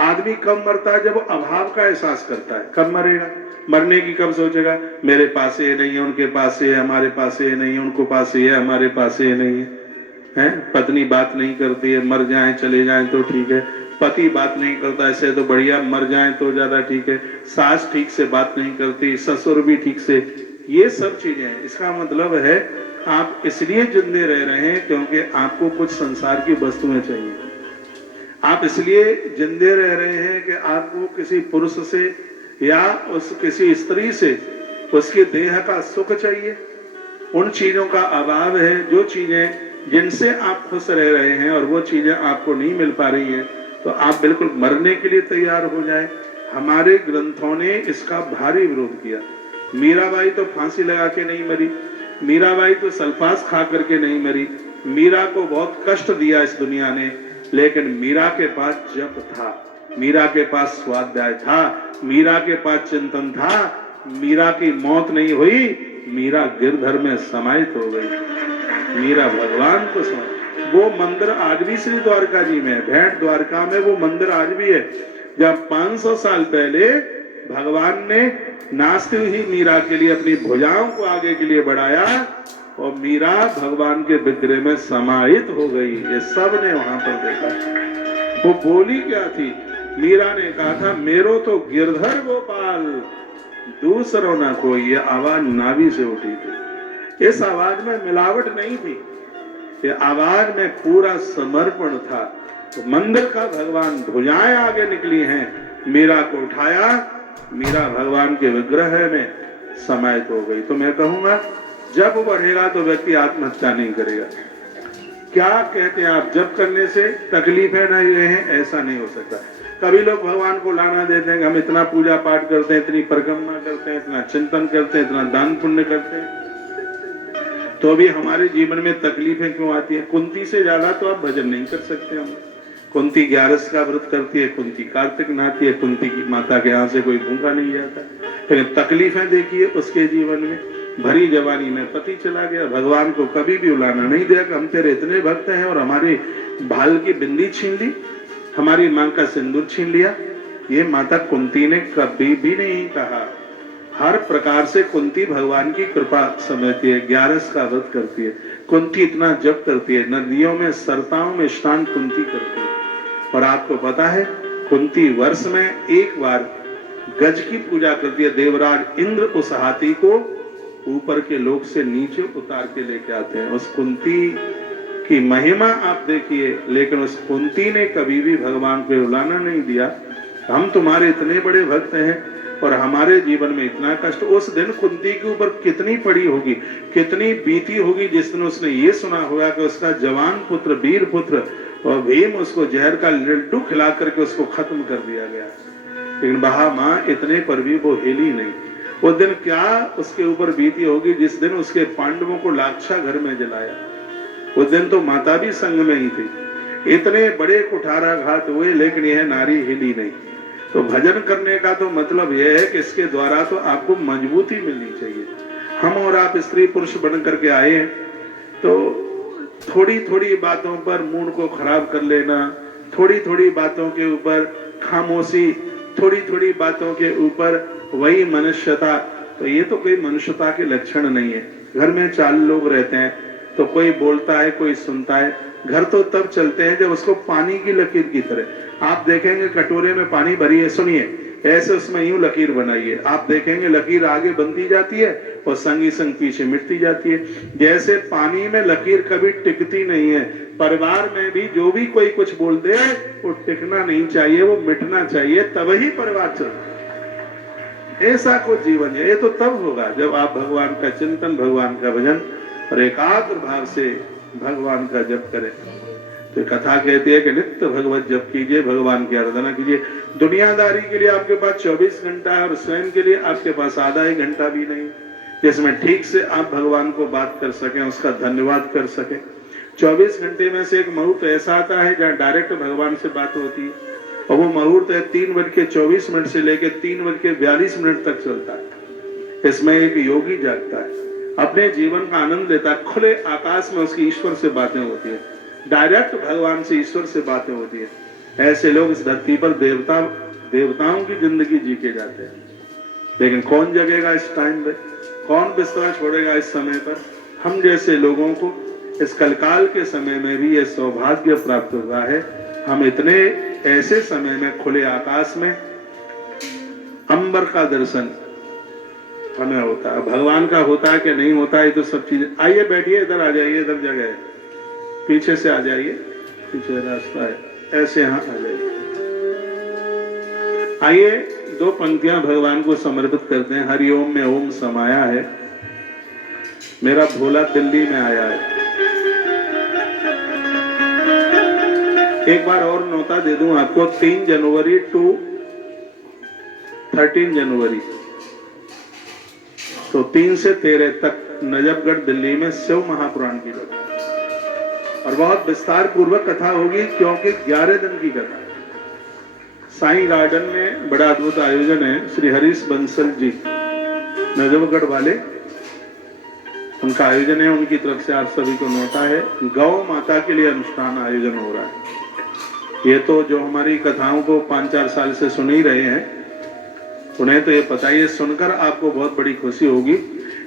आदमी कब मरता है? जब वो अभाव का एहसास करता है। कब मरेगा? मरने की कब सोचेगा? मेरे पास ये नहीं है, उनके पास ये, हमारे पास ये नहीं, उनको पास ये, हमारे पास ये नहीं है। हैं? पत्नी बात नहीं करती है, मर जाए चले जाए तो ठीक है। पति बात नहीं करता, ऐसे तो बढ़िया, मर जाए तो ज्यादा ठीक है। सास ठीक से बात नहीं करती, ससुर भी ठीक से, ये सब चीजें हैं। इसका मतलब है आप इसलिए जिंदे रह रहे हैं क्योंकि आपको कुछ संसार की वस्तुएं चाहिए। आप इसलिए जिंदे रह रहे हैं कि आपको किसी पुरुष से या उस किसी स्त्री से उसके देह का सुख चाहिए। उन चीजों का अभाव है, जो चीजें जिनसे आप खुश रह रहे हैं और वो चीजें आपको नहीं मिल पा रही हैं, तो आप बिल्कुल मरने के लिए तैयार हो जाए। हमारे ग्रंथों ने इसका भारी विरोध किया। मीराबाई तो फांसी लगा के नहीं मरी, मीराबाई तो सल्फास खा करके नहीं मरी। मीरा को बहुत कष्ट दिया इस दुनिया ने, लेकिन मीरा के पास जप था, मीरा के पास स्वाध्याय था, मीरा के पास चिंतन था। मीरा की मौत नहीं हुई, मीरा गिरधर में समाहित हो गई। मीरा भगवान को समाहित। वो मंदिर आज भी श्री द्वारका जी में है, भेंट द्वारका में वो मंदिर आज भी है। जब 500 साल पहले भगवान ने नाचती हुई मीरा के लिए अपनी भुजाओं को आगे के लिए बढ़ाया और मीरा भगवान के विग्रह में समाहित हो गई, ये सब ने वहां पर देखा। वो बोली क्या थी? मीरा ने कहा था, मेरो तो गिरधर गोपाल, दूसरों ना कोई। ये आवाज नाभि से उठी थी। इस आवाज में मिलावट नहीं थी, ये आवाज में पूरा समर्पण था। तो मंदिर का भगवान भुजाएं आगे निकली हैं, मीरा को उठाया, मीरा भगवान के विग्रह में समाहित हो गई। तो मैं कहूंगा जब बढ़ेगा तो व्यक्ति आत्महत्या नहीं करेगा। क्या कहते हैं आप? जब करने से तकलीफें नहीं रहे, ऐसा नहीं हो सकता। कभी लोग भगवान को लाना देते हैं कि हम इतना पूजा पाठ करते हैं, इतनी परिक्रमा करते हैं, इतना चिंतन करते हैं, इतना दान पुण्य करते हैं, तो भी हमारे जीवन में तकलीफें क्यों आती है? कुंती से ज्यादा तो आप भजन नहीं कर सकते। हम कुंती 11 का व्रत करती है, कुंती कार्तिक नहाती है, कुंती की माता के यहाँ से कोई भूखा नहीं जाता। लेकिन तकलीफें देखिए उसके जीवन में। भरी जवानी में पति चला गया, भगवान को कभी भी उलाना नहीं दिया कि हम तेरे इतने भक्त हैं और हमारी भाल की बिंदी छीन ली, हमारी मां का सिंदूर छीन लिया। ये माता कुंती ने कभी भी नहीं कहा। हर प्रकार से कुंती भगवान की कृपा समझती है, 11 का व्रत करती है, कुंती इतना जप करती है, नदियों में सरताओं में स्नान कुंती करती है। और आपको पता है कुंती वर्ष में एक बार गज की पूजा करती है। देवराज इंद्र उस हाथी को ऊपर के लोक से नीचे उतार के लेके आते हैं। उस कुंती कि महिमा आप देखिए, लेकिन उस कुंती ने कभी भी भगवान को रुलाना नहीं दिया। हम तुम्हारे इतने बड़े भक्त हैं और हमारे जीवन में इतना कष्ट। उस दिन कुंती के ऊपर कितनी पड़ी होगी, कितनी बीती होगी जिस दिन उसने ये सुना होगा कि उसका जवान पुत्र, वीर पुत्र और भीम उसको जहर का लड्डू खिला करके उसको खत्म कर दिया गया। लेकिन बहा मां इतने पर भी वो हिली नहीं। वो दिन क्या उसके ऊपर बीती होगी जिस दिन उसके पांडवों को लाक्षा घर में जलाया। उस दिन तो माता भी संग में ही थी। इतने बड़े कुठाराघात हुए लेकिन यह नारी हिली नहीं। तो भजन करने का तो मतलब यह है कि इसके द्वारा तो आपको मजबूती मिलनी चाहिए। हम और आप स्त्री पुरुष बन करके आए हैं तो थोड़ी थोड़ी बातों पर मूड को खराब कर लेना, थोड़ी थोड़ी बातों के ऊपर खामोशी, थोड़ी थोड़ी बातों के ऊपर वही मनुष्यता, तो ये तो कोई मनुष्यता के लक्षण नहीं है। घर में 4 लोग रहते हैं तो कोई बोलता है, कोई सुनता है। घर तो तब चलते हैं जब उसको पानी की लकीर की तरह। आप देखेंगे कटोरे में पानी भरी है, सुनिए ऐसे उसमें यूं लकीर बनाइए, आप देखेंगे लकीर आगे बनती जाती है और संगी संग पीछे मिटती जाती है। जैसे पानी में लकीर कभी टिकती नहीं है, परिवार में भी जो भी कोई कुछ बोल दे वो टिकना नहीं चाहिए, वो मिटना चाहिए, तभी परिवार चलता। ऐसा कुछ जीवन है। ये तो तब होगा जब आप भगवान का चिंतन, भगवान का भजन और एकाग्र भाव से भगवान का जप करें। तो कथा कहती है कि नित्य भगवत जप कीजिए, भगवान की आराधना कीजिए। दुनियादारी के लिए आपके पास 24 घंटा है और स्वयं के लिए आपके पास आधा ही घंटा भी नहीं, जिसमें ठीक से आप भगवान को बात कर सकें, उसका धन्यवाद कर सकें। 24 घंटे में से एक मुहूर्त ऐसा आता है जहाँ डायरेक्ट भगवान से बात होती है और वो मुहूर्त है 3:24 से लेकर 3:42 तक चलता है। इसमें एक योगी जागता है, अपने जीवन का आनंद लेता है। खुले आकाश में उसकी ईश्वर से बातें होती है, डायरेक्ट भगवान से, ईश्वर से बातें होती है। ऐसे लोग इस धरती पर देवताओं की जिंदगी जी के जाते हैं। लेकिन कौन जगेगा इस टाइम पे, कौन बिस्तर छोड़ेगा इस समय पर? हम जैसे लोगों को इस कलकाल के समय में भी यह सौभाग्य प्राप्त हुआ है। हम इतने ऐसे समय में खुले आकाश में अंबर का दर्शन हमें होता है। भगवान का होता है कि नहीं होता है, तो सब चीजें। आइए बैठिए, इधर आ जाइए, इधर जगह है, पीछे से आ जाइए, पीछे रास्ता है, ऐसे यहाँ आ जाइए। आइए 2 पंक्तियां भगवान को समर्पित करते हैं। हरिओम में ओम समाया है, मेरा भोला दिल्ली में आया है। एक बार और नोता दे दूं आपको, 3 जनवरी टू 13 जनवरी, तो 3 से 13 तक नजफगढ़ दिल्ली में शिव महापुराण की कथा और बहुत विस्तार पूर्वक कथा होगी, क्योंकि 11 दिन की कथा। साईं गार्डन में बड़ा अद्भुत आयोजन है। श्री हरीश बंसल जी नजफगढ़ वाले, उनका आयोजन है, उनकी तरफ से आप सभी को न्योता है। गौ माता के लिए अनुष्ठान आयोजन हो रहा है। ये तो जो हमारी कथाओं को 5-4 साल से सुन ही रहे हैं, उन्हें तो ये पता ही है। सुनकर आपको बहुत बड़ी खुशी होगी।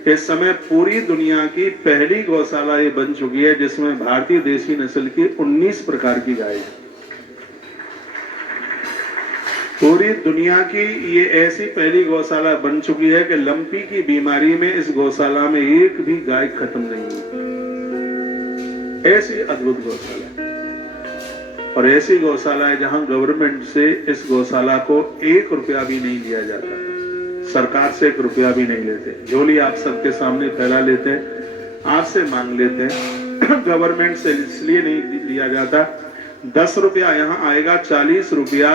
इस समय पूरी दुनिया की पहली गौशाला ये बन चुकी है जिसमें भारतीय देसी नस्ल की 19 प्रकार की गाय है। पूरी दुनिया की ये ऐसी पहली गौशाला बन चुकी है कि लंपी की बीमारी में इस गौशाला में एक भी गाय खत्म नहीं हुई। ऐसी अद्भुत गौशाला और ऐसी गौशाला है जहां गवर्नमेंट से इस गौशाला को 1 रुपया भी नहीं दिया जाता, सरकार से 1 रुपया भी नहीं लेते। झोली आप सबके सामने फैला लेते हैं, आपसे मांग लेते हैं। गवर्नमेंट से इसलिए नहीं लिया जाता। 10 रुपया यहाँ आएगा, 40 रुपया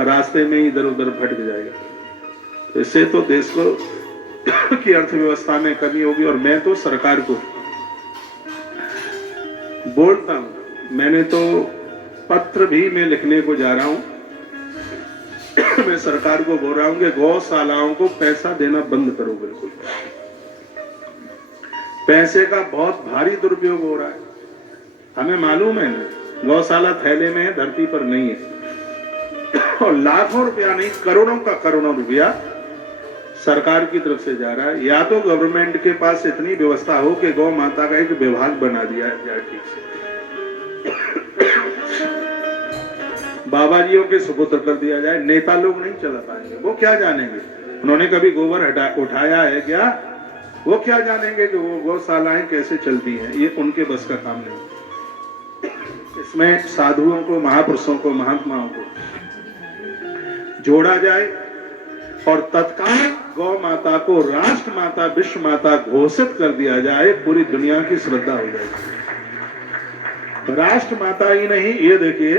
रास्ते में इधर उधर भटक जाएगा। इससे तो देश को की अर्थव्यवस्था में कमी होगी। और मैं तो सरकार को बोलता हूं, मैंने तो पत्र भी मैं लिखने को जा रहा हूं। मैं सरकार को बोल रहा हूं कि गौशालाओं को पैसा देना बंद करो। बिल्कुल, पैसे का बहुत भारी दुरुपयोग हो रहा है। हमें मालूम है गौशाला थैले में है, धरती पर नहीं है। और लाखों रुपया नहीं, करोड़ों का करोड़ों रुपया सरकार की तरफ से जा रहा है। या तो गवर्नमेंट के पास इतनी व्यवस्था हो कि गौ माता का एक विभाग बना दिया जाए ठीक से, बाबा जियों के सुपुत्र कर दिया जाए। नेता लोग नहीं चला पाएंगे, वो क्या जानेंगे? उन्होंने कभी गोबर उठाया है क्या? वो क्या जानेंगे कि वो गौशालाएं कैसे चलती हैं? ये उनके बस का काम नहीं। इसमें साधुओं को, महापुरुषों को, महात्माओं को जोड़ा जाए और तत्काल गौ माता को राष्ट्र माता, विश्व माता घोषित कर दिया जाए, पूरी दुनिया की श्रद्धा हो जाएगी। राष्ट्र माता ही नहीं, ये देखिए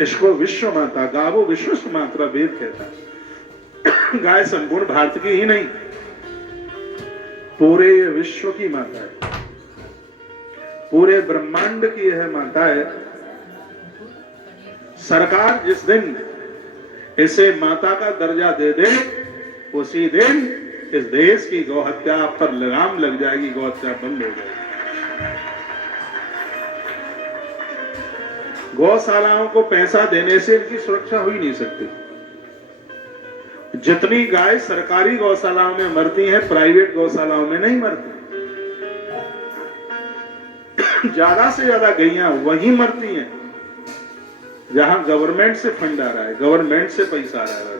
इसको विश्व माता, गावो विश्व मात्रा वेद कहता है। गाय संपूर्ण भारत की ही नहीं, पूरे विश्व की माता है, पूरे ब्रह्मांड की यह माता है। सरकार जिस दिन इसे माता का दर्जा दे दे, उसी दिन इस देश की गौहत्या पर लगाम लग जाएगी, गौहत्या बंद हो जाएगी। गौशालाओं को पैसा देने से इनकी सुरक्षा हो ही नहीं सकती। जितनी गाय सरकारी गौशालाओं में मरती हैं, प्राइवेट गौशालाओं में नहीं मरती। ज्यादा से ज्यादा गैया वहीं मरती हैं जहां गवर्नमेंट से फंड आ रहा है, गवर्नमेंट से पैसा आ रहा है।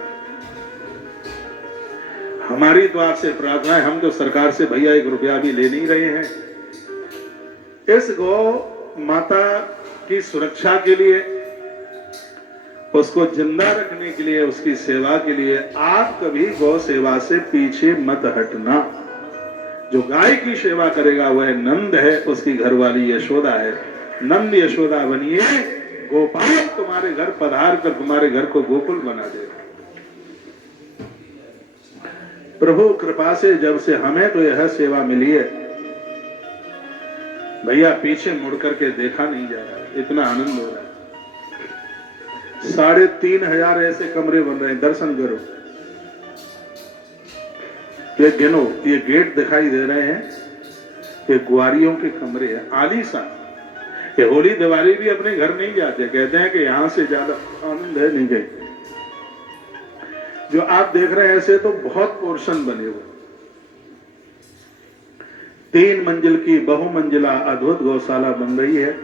हमारी तो आपसे प्रार्थना है, हम तो सरकार से भैया 1 रुपया भी ले नहीं रहे हैं। इस गौ माता की सुरक्षा के लिए, उसको जिंदा रखने के लिए, उसकी सेवा के लिए आप कभी गौ सेवा से पीछे मत हटना। जो गाय की सेवा करेगा वह नंद है, उसकी घरवाली यशोदा है। नंद यशोदा बनिए, गोपाल तुम्हारे घर पधार कर तुम्हारे घर को गोकुल बना देगा। प्रभु कृपा से जब से हमें तो यह सेवा मिली है भैया, पीछे मुड़ करके देखा नहीं जा रहा है, इतना आनंद हो रहा है। 3,500 ऐसे कमरे बन रहे हैं, दर्शन करो, ये गिनो, ये गेट दिखाई दे रहे हैं, ये ग्वारियों के कमरे हैं आलीशान। ये होली दिवाली भी अपने घर नहीं जाते, कहते हैं कि यहां से ज्यादा आनंद है नहीं गए। जो आप देख रहे हैं ऐसे तो बहुत पोर्शन बने हुए, 3 मंजिल की बहुमंजिला अद्भुत गौशाला बन रही है।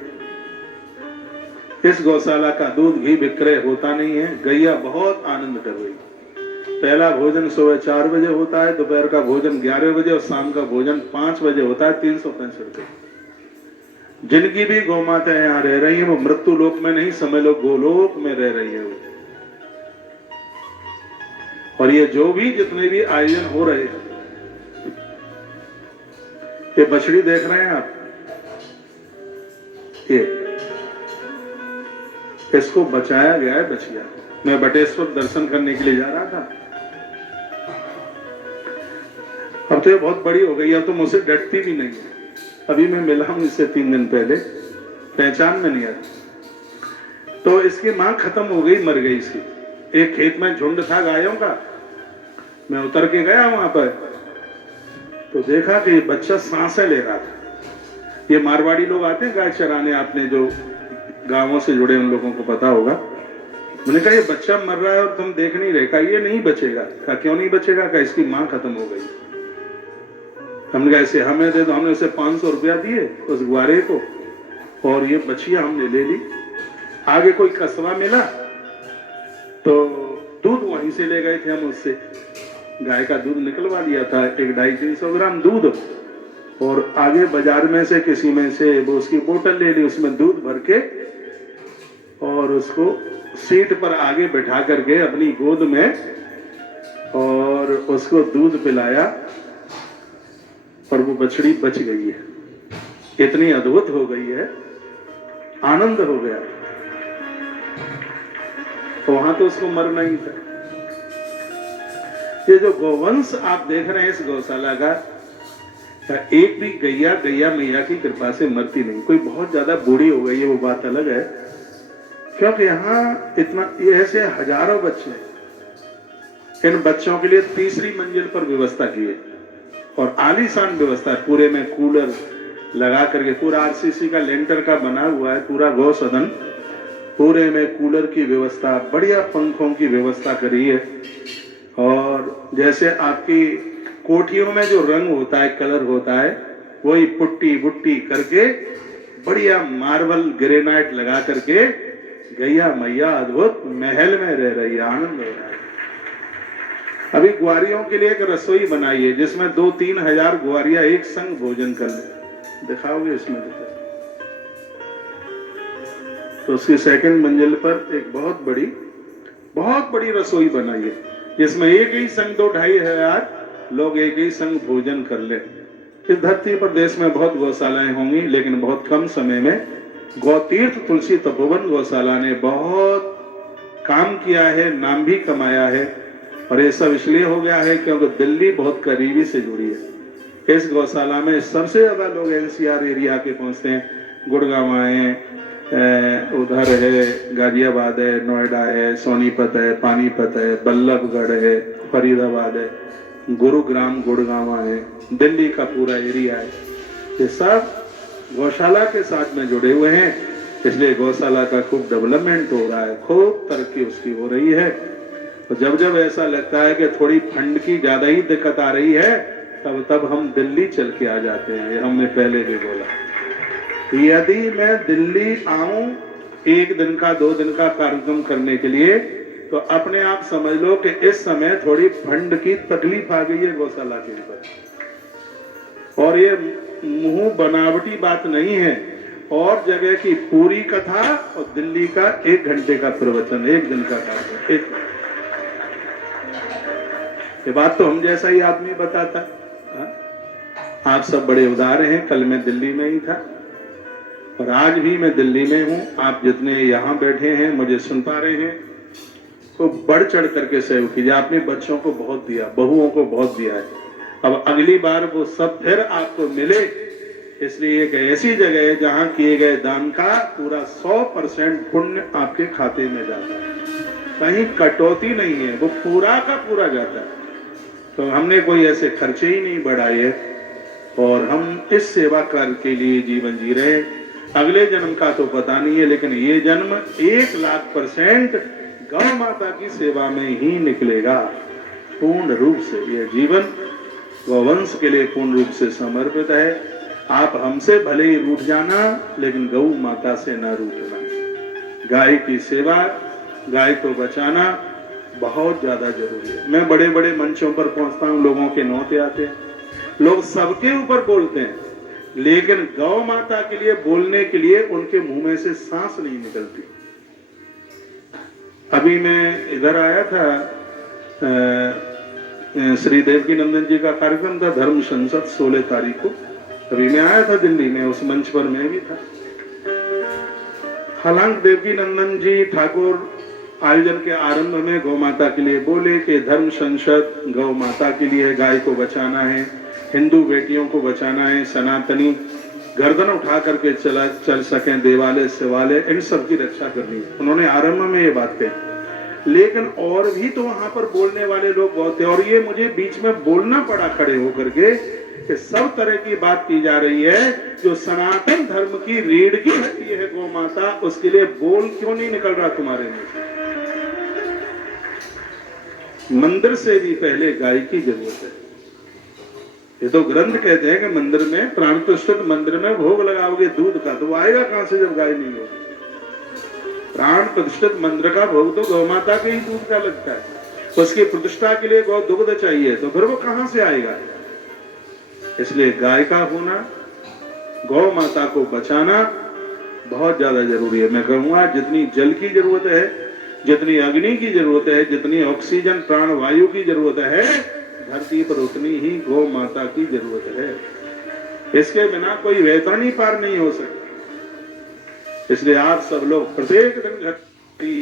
इस गौशाला का दूध घी विक्रय होता नहीं है। गैया बहुत आनंद कर रही। पहला भोजन सुबह 4 बजे होता है, दोपहर का भोजन 11 बजे और शाम का भोजन 5 बजे होता है। 365 रुपए। जिनकी भी गौ माता यहाँ रह रही है वो मृत्यु लोक में नहीं, समझ लो गोलोक में रह रही है वो। और ये जो भी जितने भी आयोजन हो रहे हैं, ये बछड़ी देख रहे हैं आप, ये इसको बचाया गया है बछिया। मैं बटेश्वर दर्शन करने के लिए जा रहा था, अब तो ये बहुत बड़ी हो गई है, तो मुझसे डरती भी नहीं है। अभी मैं मिला हूं इससे 3 दिन पहले, पहचान में नहीं आती। तो इसकी मां खत्म हो गई, मर गई इसकी। एक खेत में झुंड था गायों का, मैं उतर के गया वहां पर, तो देखा कि बच्चा सांसें ले रहा था। ये मारवाड़ी लोग आते हैं गाय चराने, आपने जो गांवों से जुड़े उन लोगों को पता होगा। मैंने कहा ये बच्चा मर रहा है और तुम देख नहीं रहे। कहा ये नहीं बचेगा। कहा क्यों नहीं बचेगा? कहा इसकी मां खत्म हो गई। हमने कहा ऐसे हमें दे दो। हमने उसे 500 रुपया दिए उस ग्वारे को, और ये बछिया हमने ले ली। आगे कोई कस्बा मिला तो दूध वहीं से ले गए थे हम, उससे गाय का दूध निकलवा लिया था, 1-250 ग्राम दूध। और आगे बाजार में से किसी में से वो उसकी बोतल ले ली, उसमें दूध भर के, और उसको सीट पर आगे बैठा करके अपनी गोद में, और उसको दूध पिलाया, और वो बछड़ी बच गई है। इतनी अद्भुत हो गई है, आनंद हो गया। तो वहां तो उसको मरना ही था। ये जो गौवंश आप देख रहे हैं इस गौशाला का, एक भी गैया मैया की कृपा से मरती नहीं। कोई बहुत ज्यादा बूढ़ी हो गई है वो बात अलग है, क्योंकि यहाँ इतना ये ऐसे हजारों बच्चे हैं। इन बच्चों के लिए 3री मंजिल पर व्यवस्था की है, और आलीशान व्यवस्था है। पूरे में कूलर लगा करके, पूरा आरसीसी का लेंटर का बना हुआ है पूरा गौ सदन। पूरे में कूलर की व्यवस्था, बढ़िया पंखों की व्यवस्था करी है। और जैसे आपकी कोठियों में जो रंग होता है, कलर होता है, वही पुट्टी बुट्टी करके बढ़िया मार्बल ग्रेनाइट लगा करके गैया मैया अद्भुत महल में रह रही है। आनंद हो रहा है। अभी ग्वारियों के लिए एक रसोई बनाई है जिसमें 2-3 हजार ग्वारियां एक संग भोजन कर ले। दिखाओगे इसमें? तो उसकी सेकंड मंजिल पर एक बहुत बड़ी रसोई बनाई है, जिसमें एक ही संग 2-2.5 लोग एक ही संग भोजन कर ले। इस धरती पर देश में बहुत गौशालाएं होंगी, लेकिन बहुत कम समय में गौतीर्थ तुलसी तपोवन गौशाला ने बहुत काम किया है, नाम भी कमाया है। और ये सब इसलिए हो गया है क्योंकि दिल्ली बहुत करीबी से जुड़ी है। इस गौशाला में सबसे ज्यादा लोग एनसीआर एरिया के पहुंचते हैं। गुड़गांव है, उधर है गाजियाबाद है, नोएडा है, सोनीपत है, पानीपत है, बल्लभगढ़ है, फरीदाबाद है, गुरुग्राम गुड़गांव है, दिल्ली का पूरा एरिया है। ये सब गौशाला के साथ में जुड़े हुए हैं, इसलिए गौशाला का खूब डेवलपमेंट हो रहा है, खूब तरक्की उसकी हो रही है। तो जब जब ऐसा लगता है कि थोड़ी फंड की ज्यादा ही दिक्कत आ रही है, तब हम दिल्ली चल के आ जाते हैं। ये हमने पहले भी बोला, यदि मैं दिल्ली आऊं 1 दिन का 2 दिन का कार्यक्रम करने के लिए, तो अपने आप समझ लो कि इस समय थोड़ी फंड की तकलीफ आ गई है गौशाला के ऊपर। और ये मुंह बनावटी बात नहीं है। और जगह की पूरी कथा और दिल्ली का 1 घंटे का प्रवचन, 1 दिन का कार्यक्रम। ये बात तो हम जैसा ही आदमी बताता। आप सब बड़े उदार हैं। कल मैं दिल्ली में ही था और आज भी मैं दिल्ली में हूं। आप जितने यहाँ बैठे हैं, मुझे सुन पा रहे हैं, तो बढ़ चढ़ करके सहयोग कीजिए। आपने बच्चों को बहुत दिया, बहुओं को बहुत दिया है। अब अगली बार वो सब फिर आपको मिले, इसलिए एक ऐसी जगह है जहां किए गए दान का पूरा 100% पुण्य आपके खाते में जाता है, कहीं कटौती नहीं है, वो पूरा का पूरा जाता है। तो हमने कोई ऐसे खर्चे ही नहीं बढ़ाए है और हम इस सेवा कार्य के लिए जीवन जी रहे हैं। अगले जन्म का तो पता नहीं है, लेकिन ये जन्म 1,00,000% गौ माता की सेवा में ही निकलेगा पूर्ण रूप से। यह जीवन गौवंश के लिए पूर्ण रूप से समर्पित है। आप हमसे भले ही रूठ जाना, लेकिन गौ माता से ना रूठना। गाय की सेवा, गाय को बचाना बहुत ज्यादा जरूरी है। मैं बड़े बड़े मंचों पर पहुंचता हूं, लोगों के नौते आते हैं, लोग सबके ऊपर बोलते हैं, लेकिन गौ माता के लिए बोलने के लिए उनके मुंह में से सांस नहीं निकलती। अभी मैं इधर आया था, श्री देवकी नंदन जी का कार्यक्रम था, धर्म संसद 16 तारीख को। अभी मैं आया था दिल्ली में, उस मंच पर मैं भी था। हालांकि देवकी नंदन जी ठाकुर आयोजन के आरंभ में गौ माता के लिए बोले कि धर्म संसद गौ माता के लिए, गाय को बचाना है, हिंदू बेटियों को बचाना है, सनातनी गर्दन उठा करके चल सकें, देवालय शिवालय इन सब की रक्षा करनी है। उन्होंने आरंभ में ये बात कही, लेकिन और भी तो वहां पर बोलने वाले लोग बहुत थे। और ये मुझे बीच में बोलना पड़ा खड़े होकर के कि सब तरह की बात की जा रही है। जो सनातन धर्म की रीढ़ की हड्डी है गौ माता, उसके लिए बोल क्यों नहीं निकल रहा तुम्हारे मुंह? मंदिर से भी पहले गाय की जरूरत है। ये तो ग्रंथ कहते हैं कि मंदिर में, प्राण प्रतिष्ठित मंदिर में भोग लगाओगे दूध का, तो वो आएगा कहां से जब गाय नहीं होगी? प्राण प्रतिष्ठित मंदिर का भोग तो गौ माता के ही दूध का लगता है। तो उसकी प्रतिष्ठा के लिए गौ दुग्ध चाहिए, तो फिर वो कहां से आएगा? इसलिए गाय का होना, गौ माता को बचाना बहुत ज्यादा जरूरी है। मैं कहूंगा जितनी जल की जरूरत है, जितनी अग्नि की जरूरत है, जितनी ऑक्सीजन प्राण वायु की जरूरत है, धरती पर उतनी ही गौ माता की जरूरत है। इसके बिना कोई वैतरणी पार नहीं हो सकती। इसलिए आप सब लोग प्रत्येक दिन घर की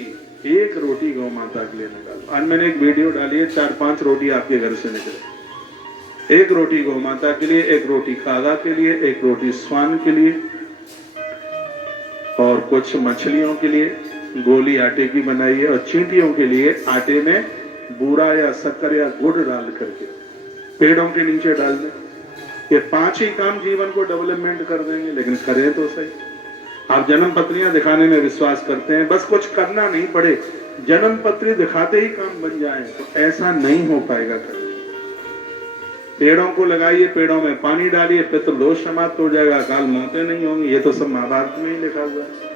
1 रोटी गौ माता के लिए निकालो। आज मैंने एक वीडियो डाली है, 4-5 रोटी आपके घर से निकले। 1 रोटी गौ माता के लिए, 1 रोटी कागा के लिए, 1 रोटी स्वान के लिए, और कुछ मछलियों के लिए गोली आटे की बनाई है, और चींटियों के लिए आटे में बूरा या शक्कर या गुड़ डाल करके पेड़ों के नीचे डाल दें। ये 5 ही काम जीवन को डेवलपमेंट कर देंगे, लेकिन करें तो सही। आप जन्म पत्रियां दिखाने में विश्वास करते हैं, बस कुछ करना नहीं पड़े, जन्म पत्री दिखाते ही काम बन जाए, तो ऐसा नहीं हो पाएगा। कभी पेड़ों को लगाइए, पेड़ों में पानी डालिए, पितृदोष समाप्त हो जाएगा, अकाल मौतें नहीं होंगी। ये तो सब महाभारत में ही लिखा हुआ है।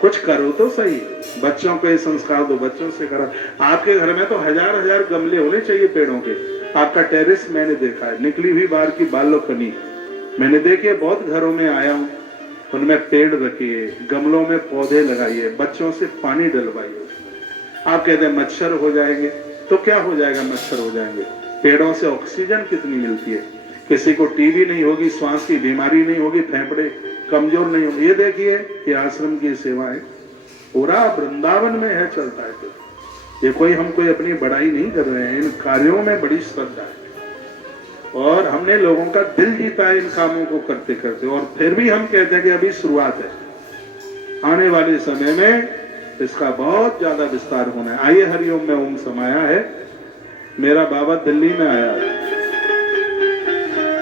कुछ करो तो सही। बच्चों को ये संस्कार दो, बच्चों से करो। आपके घर में तो हजार गमले होने चाहिए पेड़ों के। आपका टेरेस मैंने देखा है, निकली हुई बाहर की बालकनी मैंने देखी है, बहुत घरों में आया हूँ। उनमें पेड़ रखिए, गमलों में पौधे लगाइए, बच्चों से पानी डलवाइए। आप कहते हैं मच्छर हो जाएंगे, तो क्या हो जाएगा? मच्छर हो जाएंगे। पेड़ों से ऑक्सीजन कितनी मिलती है। किसी को टीबी नहीं होगी, श्वास की बीमारी नहीं होगी, फेफड़े कमजोर नहीं होंगे। ये देखिए कि आश्रम की सेवाएं पूरा वृंदावन में है, चलता है। तो ये कोई हम कोई अपनी बड़ाई नहीं कर रहे हैं, इन कार्यों में बड़ी श्रद्धा है और हमने लोगों का दिल जीता है इन कामों को करते करते। और फिर भी हम कहते हैं कि अभी शुरुआत है, आने वाले समय में इसका बहुत ज्यादा विस्तार होना है। आइए हरिओम में ओम समाया है। मेरा बाबा दिल्ली में आया है,